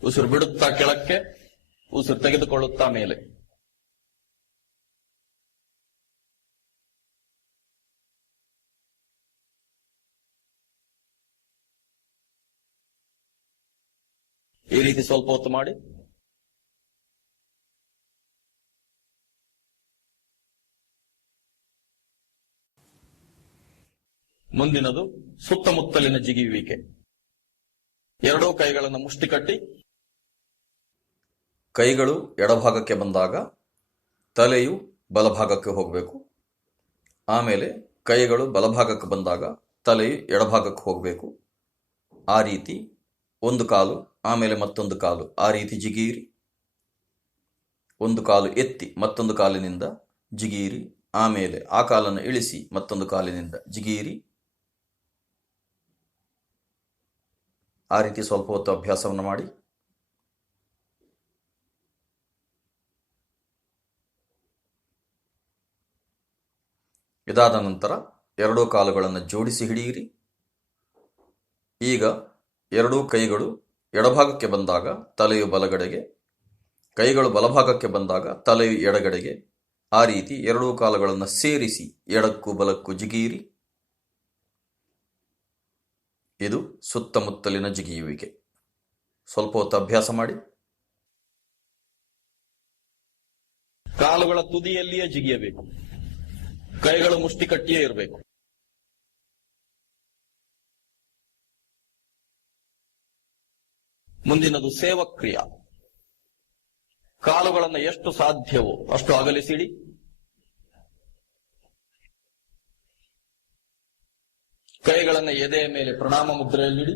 ಉಸಿರು ಬಿಡುತ್ತಾ ಕೆಳಕ್ಕೆ, ಉಸಿರು ತೆಗೆದುಕೊಳ್ಳುತ್ತಾ ಮೇಲೆ. ಈ ರೀತಿ ಸ್ವಲ್ಪ ಹೊತ್ತು ಮಾಡಿ. ಮುಂದಿನದು ಸುತ್ತಮುತ್ತಲಿನ ಜಿಗಿಯುವಿಕೆ. ಎರಡೂ ಕೈಗಳನ್ನು ಮುಷ್ಟಿ ಕಟ್ಟಿ, ಕೈಗಳು ಎಡಭಾಗಕ್ಕೆ ಬಂದಾಗ ತಲೆಯು ಬಲಭಾಗಕ್ಕೆ ಹೋಗಬೇಕು. ಆಮೇಲೆ ಕೈಗಳು ಬಲಭಾಗಕ್ಕೆ ಬಂದಾಗ ತಲೆಯು ಎಡಭಾಗಕ್ಕೆ ಹೋಗಬೇಕು. ಆ ರೀತಿ ಒಂದು ಕಾಲು, ಆಮೇಲೆ ಮತ್ತೊಂದು ಕಾಲು, ಆ ರೀತಿ ಜಿಗೀರಿ. ಒಂದು ಕಾಲು ಎತ್ತಿ ಮತ್ತೊಂದು ಕಾಲಿನಿಂದ ಜಿಗೀರಿ. ಆಮೇಲೆ ಆ ಕಾಲನ್ನು ಇಳಿಸಿ ಮತ್ತೊಂದು ಕಾಲಿನಿಂದ ಜಿಗೀರಿ. ಆ ರೀತಿ ಸ್ವಲ್ಪ ಹೊತ್ತು ಅಭ್ಯಾಸವನ್ನು ಮಾಡಿ. ಇದಾದ ನಂತರ ಎರಡೂ ಕಾಲುಗಳನ್ನು ಜೋಡಿಸಿ ಹಿಡಿಯಿರಿ. ಈಗ ಎರಡೂ ಕೈಗಳು ಎಡಭಾಗಕ್ಕೆ ಬಂದಾಗ ತಲೆಯು ಬಲಗಡೆಗೆ, ಕೈಗಳು ಬಲಭಾಗಕ್ಕೆ ಬಂದಾಗ ತಲೆಯು ಎಡಗಡೆಗೆ. ಆ ರೀತಿ ಎರಡೂ ಕಾಲುಗಳನ್ನು ಸೇರಿಸಿ ಎಡಕ್ಕೂ ಬಲಕ್ಕೂ ಜಿಗಿಯಿರಿ. ಇದು ಸುತ್ತಮುತ್ತಲಿನ ಜಿಗಿಯುವಿಕೆ. ಸ್ವಲ್ಪ ಹೊತ್ತು ಅಭ್ಯಾಸ ಮಾಡಿ. ಕಾಲುಗಳ ತುದಿಯಲ್ಲಿಯೇ ಜಿಗಿಯಬೇಕು. ಕೈಗಳು ಮುಷ್ಟಿ ಕಟ್ಟಿಯೇ ಇರಬೇಕು. ಮುಂದಿನದು ಸೇವಕ್ರಿಯಾ. ಕಾಲುಗಳನ್ನು ಎಷ್ಟು ಸಾಧ್ಯವೋ ಅಷ್ಟು ಅಗಲಿಸಿಡಿ. ಕೈಗಳನ್ನು ಎದೆಯ ಮೇಲೆ ಪ್ರಣಾಮ ಮುದ್ರೆಯಲ್ಲಿಡಿ.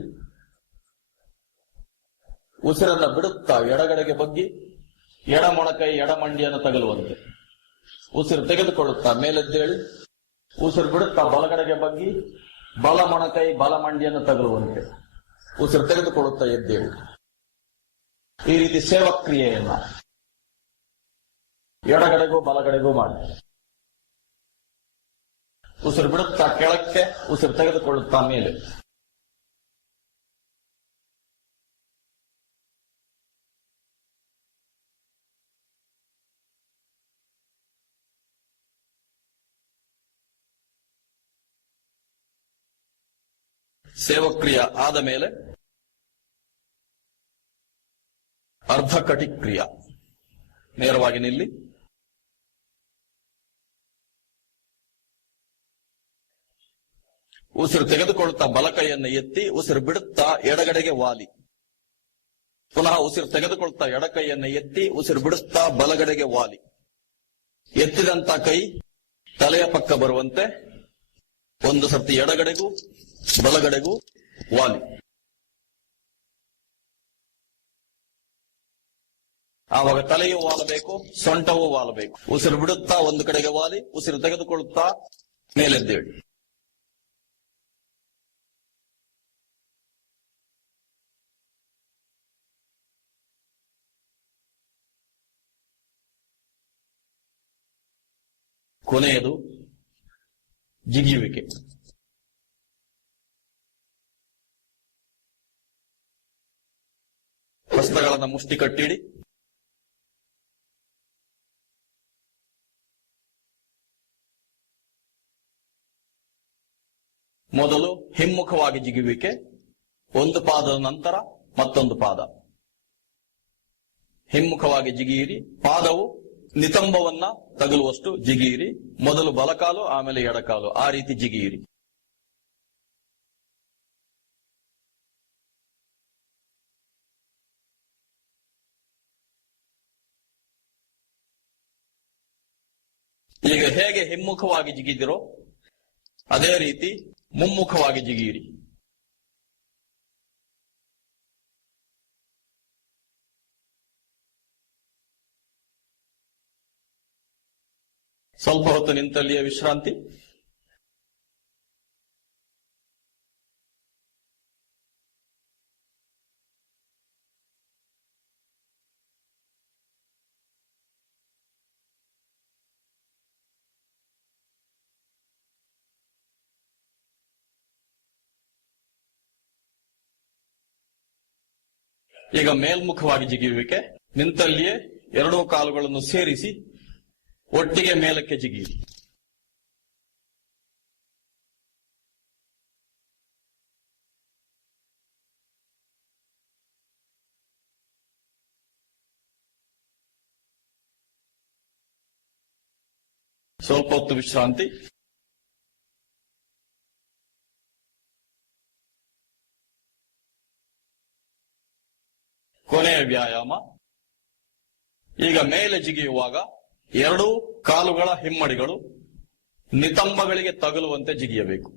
ಉಸಿರನ್ನ ಬಿಡುತ್ತಾ ಎಡಗಡೆಗೆ ಬಗ್ಗಿ, ಎಡ ಮೊಣಕೈ ಎಡ ಮಂಡಿಯನ್ನು ತಗಲುವಂತೆ. ಉಸಿರು ತೆಗೆದುಕೊಳ್ಳುತ್ತಾ ಮೇಲೆದ್ದೇಳಿ, ಉಸಿರು ಬಿಡುತ್ತಾ ಬಲಗಡೆಗೆ ಬಗ್ಗಿ, ಬಲ ಮೊಣಕೈ ಬಲ ಮಂಡಿಯನ್ನು ತಗಲುವಂತೆ. ಉಸಿರು ತೆಗೆದುಕೊಳ್ಳುತ್ತಾ ಎದ್ದೇಳಿ. ಈ ರೀತಿ ಸೇವಕ್ರಿಯೆಯನ್ನ ಎಡಗಡೆಗೂ ಬಲಗಡೆಗೂ ಮಾಡಿ. ಉಸಿರು ಬಿಡುತ್ತಾ ಕೆಳಕ್ಕೆ, ಉಸಿರು ತೆಗೆದುಕೊಳ್ಳುತ್ತಾ ಮೇಲೆ. ಸೇವಕ್ರಿಯಾ ಆದ ಮೇಲೆ ಅರ್ಧ ಕಟಿಕ್ರಿಯಾ. ನೇರವಾಗಿ ನಿಲ್ಲಿ. ಉಸಿರು ತೆಗೆದುಕೊಳ್ಳುತ್ತಾ ಬಲಕೈಯನ್ನು ಎತ್ತಿ, ಉಸಿರು ಬಿಡುತ್ತಾ ಎಡಗಡೆಗೆ ವಾಲಿ. ಪುನಃ ಉಸಿರು ತೆಗೆದುಕೊಳ್ಳುತ್ತಾ ಎಡಕೈಯನ್ನು ಎತ್ತಿ, ಉಸಿರು ಬಿಡುತ್ತಾ ಬಲಗಡೆಗೆ ವಾಲಿ. ಎತ್ತಿದಂತ ಕೈ ತಲೆಯ ಪಕ್ಕ ಬರುವಂತೆ ಒಂದು ಸರ್ತಿ ಎಡಗಡೆಗೂ ಬಲಗಡೆಗೂ ವಾಲಿ. ಆವಾಗ ತಲೆಯೂ ವಾಲಬೇಕು, ಸೊಂಟವೂ ವಾಲಬೇಕು. ಉಸಿರು ಬಿಡುತ್ತಾ ಒಂದು ಕಡೆಗೆ ವಾಲಿ, ಉಸಿರು ತೆಗೆದುಕೊಳ್ಳುತ್ತಾ ಮೇಲೆದ್ದೇಳಿ. ಕೊನೆಯದು ಜಿಗಿಯುವಿಕೆ. ಹಸ್ತಗಳನ್ನು ಮುಷ್ಟಿ ಕಟ್ಟಿಡಿ. ಮೊದಲು ಹಿಮ್ಮುಖವಾಗಿ ಜಿಗಿಯುವಿಕೆ, ಒಂದು ಪಾದದ ನಂತರ ಮತ್ತೊಂದು ಪಾದ. ಹಿಮ್ಮುಖವಾಗಿ ಜಿಗಿಯಿರಿ. ಪಾದವು ನಿತಂಬವನ್ನ ತಗುಲುವಷ್ಟು ಜಿಗಿಯಿರಿ. ಮೊದಲು ಬಲಕಾಲು, ಆಮೇಲೆ ಎಡಕಾಲು, ಆ ರೀತಿ ಜಿಗಿಯಿರಿ. ಈಗ ಹೇಗೆ ಹಿಮ್ಮುಖವಾಗಿ ಜಿಗಿದಿರೋ ಅದೇ ರೀತಿ ಮುಮ್ಮುಖವಾಗಿ ಜಿಗಿಯಿರಿ. ಸ್ವಲ್ಪ ಹೊತ್ತು ನಿಂತಲ್ಲಿಯೇ ವಿಶ್ರಾಂತಿ. ಈಗ ಮೇಲ್ಮುಖವಾಗಿ ಜಿಗಿಯುವಿಕೆ. ನಿಂತಲ್ಲಿಯೇ ಎರಡೂ ಕಾಲುಗಳನ್ನು ಸೇರಿಸಿ ಒಟ್ಟಿಗೆ ಮೇಲಕ್ಕೆ ಜಿಗಿಯಿರಿ. ಸ್ವಲ್ಪ ಹೊತ್ತು ವಿಶ್ರಾಂತಿ. ಕೊನೆಯ ವ್ಯಾಯಾಮ. ಈಗ ಮೇಲೆ ಜಿಗಿಯುವಾಗ ಎರಡೂ ಕಾಲುಗಳ ಹಿಮ್ಮಡಿಗಳು ನಿತಂಬಗಳಿಗೆ ತಗುಲುವಂತೆ ಜಿಗಿಯಬೇಕು.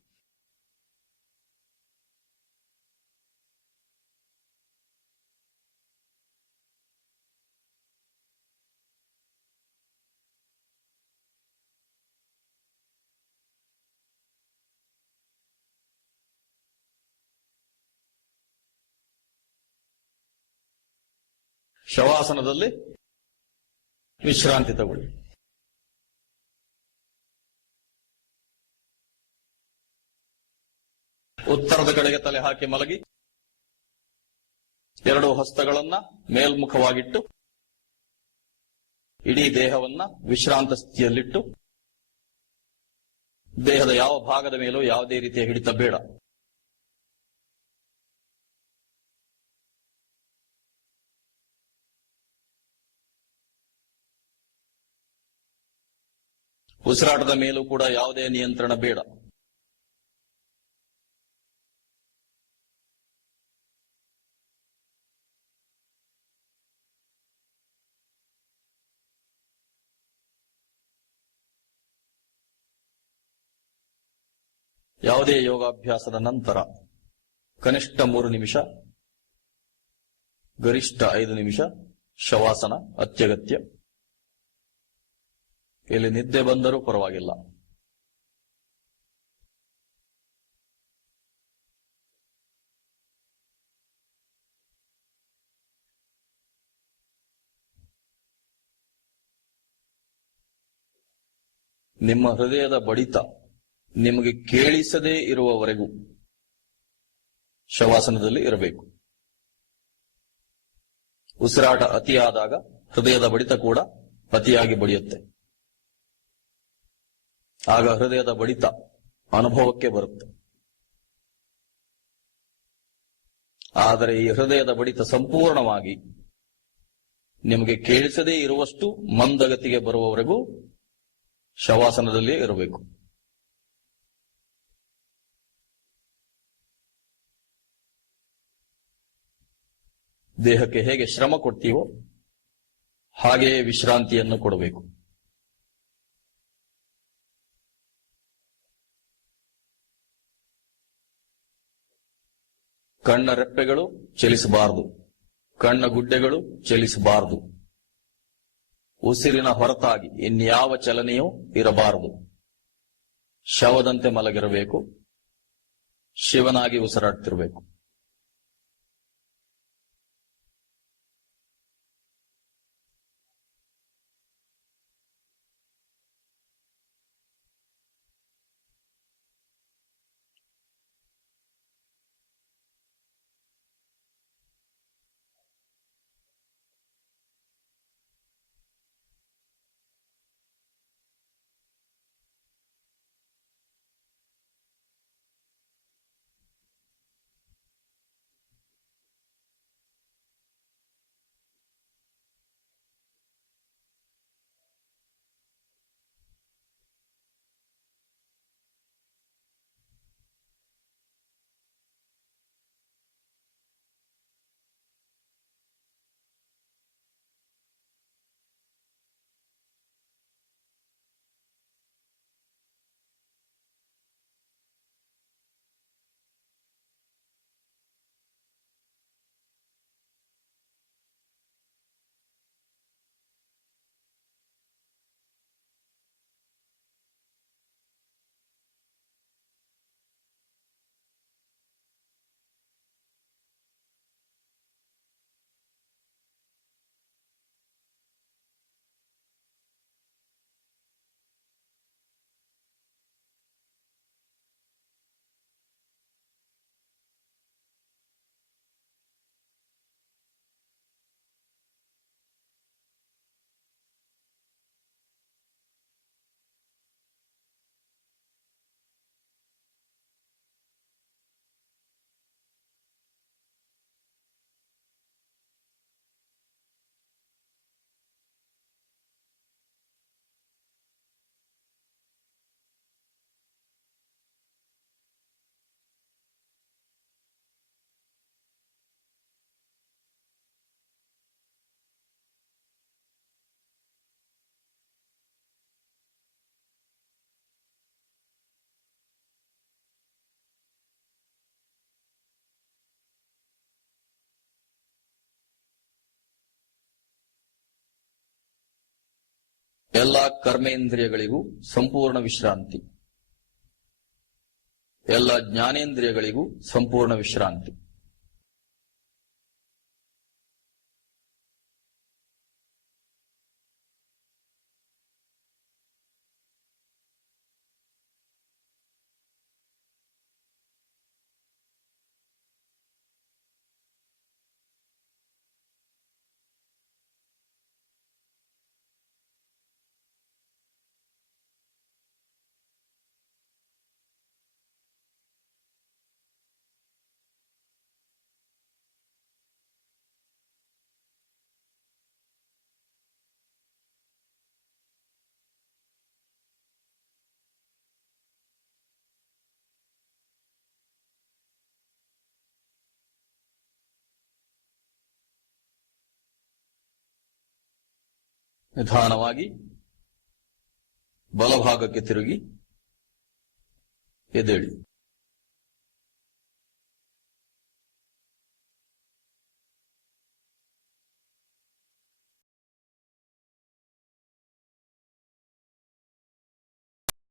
ಶವಾಸನದಲ್ಲಿ ವಿಶ್ರಾಂತಿ ತಗೊಳ್ಳಿ. ಉತ್ತರದ ಕಡೆಗೆ ತಲೆ ಹಾಕಿ ಮಲಗಿ ಎರಡು ಹಸ್ತಗಳನ್ನ ಮೇಲ್ಮುಖವಾಗಿಟ್ಟು ಇಡೀ ದೇಹವನ್ನ ವಿಶ್ರಾಂತ ಸ್ಥಿತಿಯಲ್ಲಿಟ್ಟು ದೇಹದ ಯಾವ ಭಾಗದ ಮೇಲೂ ಯಾವುದೇ ರೀತಿಯ ಹಿಡಿತ ಬೇಡ. ಉಸಿರಾಟದ ಮೇಲೂ ಕೂಡ ಯಾವುದೇ ನಿಯಂತ್ರಣ ಬೇಡ. ಯಾವುದೇ ಯೋಗಾಭ್ಯಾಸದ ನಂತರ ಕನಿಷ್ಠ 3 ನಿಮಿಷ, ಗರಿಷ್ಠ 5 ನಿಮಿಷ ಶವಾಸನ ಅತ್ಯಗತ್ಯ. ಇಲ್ಲಿ ನಿದ್ದೆ ಬಂದರೂ ಪರವಾಗಿಲ್ಲ. ನಿಮ್ಮ ಹೃದಯದ ಬಡಿತ ನಿಮಗೆ ಕೇಳಿಸದೇ ಇರುವವರೆಗೂ ಶವಾಸನದಲ್ಲಿ ಇರಬೇಕು. ಉಸಿರಾಟ ಅತಿಯಾದಾಗ ಹೃದಯದ ಬಡಿತ ಕೂಡ ಅತಿಯಾಗಿ ಬಡಿಯುತ್ತೆ. ಆಗ ಹೃದಯದ ಬಡಿತ ಅನುಭವಕ್ಕೆ ಬರುತ್ತೆ. ಆದರೆ ಈ ಹೃದಯದ ಬಡಿತ ಸಂಪೂರ್ಣವಾಗಿ ನಿಮಗೆ ಕೇಳಿಸದೇ ಇರುವಷ್ಟು ಮಂದಗತಿಗೆ ಬರುವವರೆಗೂ ಶವಾಸನದಲ್ಲಿಯೇ ಇರಬೇಕು. ದೇಹಕ್ಕೆ ಹೇಗೆ ಶ್ರಮ ಕೊಡ್ತೀವೋ ಹಾಗೆಯೇ ವಿಶ್ರಾಂತಿಯನ್ನು ಕೊಡಬೇಕು. ಕಣ್ಣ ರೆಪ್ಪೆಗಳು ಚಲಿಸಬಾರದು, ಕಣ್ಣ ಗುಡ್ಡೆಗಳು ಚಲಿಸಬಾರದು. ಉಸಿರಿನ ಹೊರತಾಗಿ ಇನ್ಯಾವ ಚಲನೆಯೂ ಇರಬಾರದು. ಶವದಂತೆ ಮಲಗಿರಬೇಕು, ಶಿವನಾಗಿ ಉಸಿರಾಡ್ತಿರಬೇಕು. ಎಲ್ಲ ಕರ್ಮೇಂದ್ರಿಯಗಳಿಗೂ ಸಂಪೂರ್ಣ ವಿಶ್ರಾಂತಿ. ಎಲ್ಲ ಜ್ಞಾನೇಂದ್ರಿಯಗಳಿಗೂ ಸಂಪೂರ್ಣ ವಿಶ್ರಾಂತಿ. ನಿಧಾನವಾಗಿ ಬಲಭಾಗಕ್ಕೆ ತಿರುಗಿ ಎದ್ದೇಳಿ.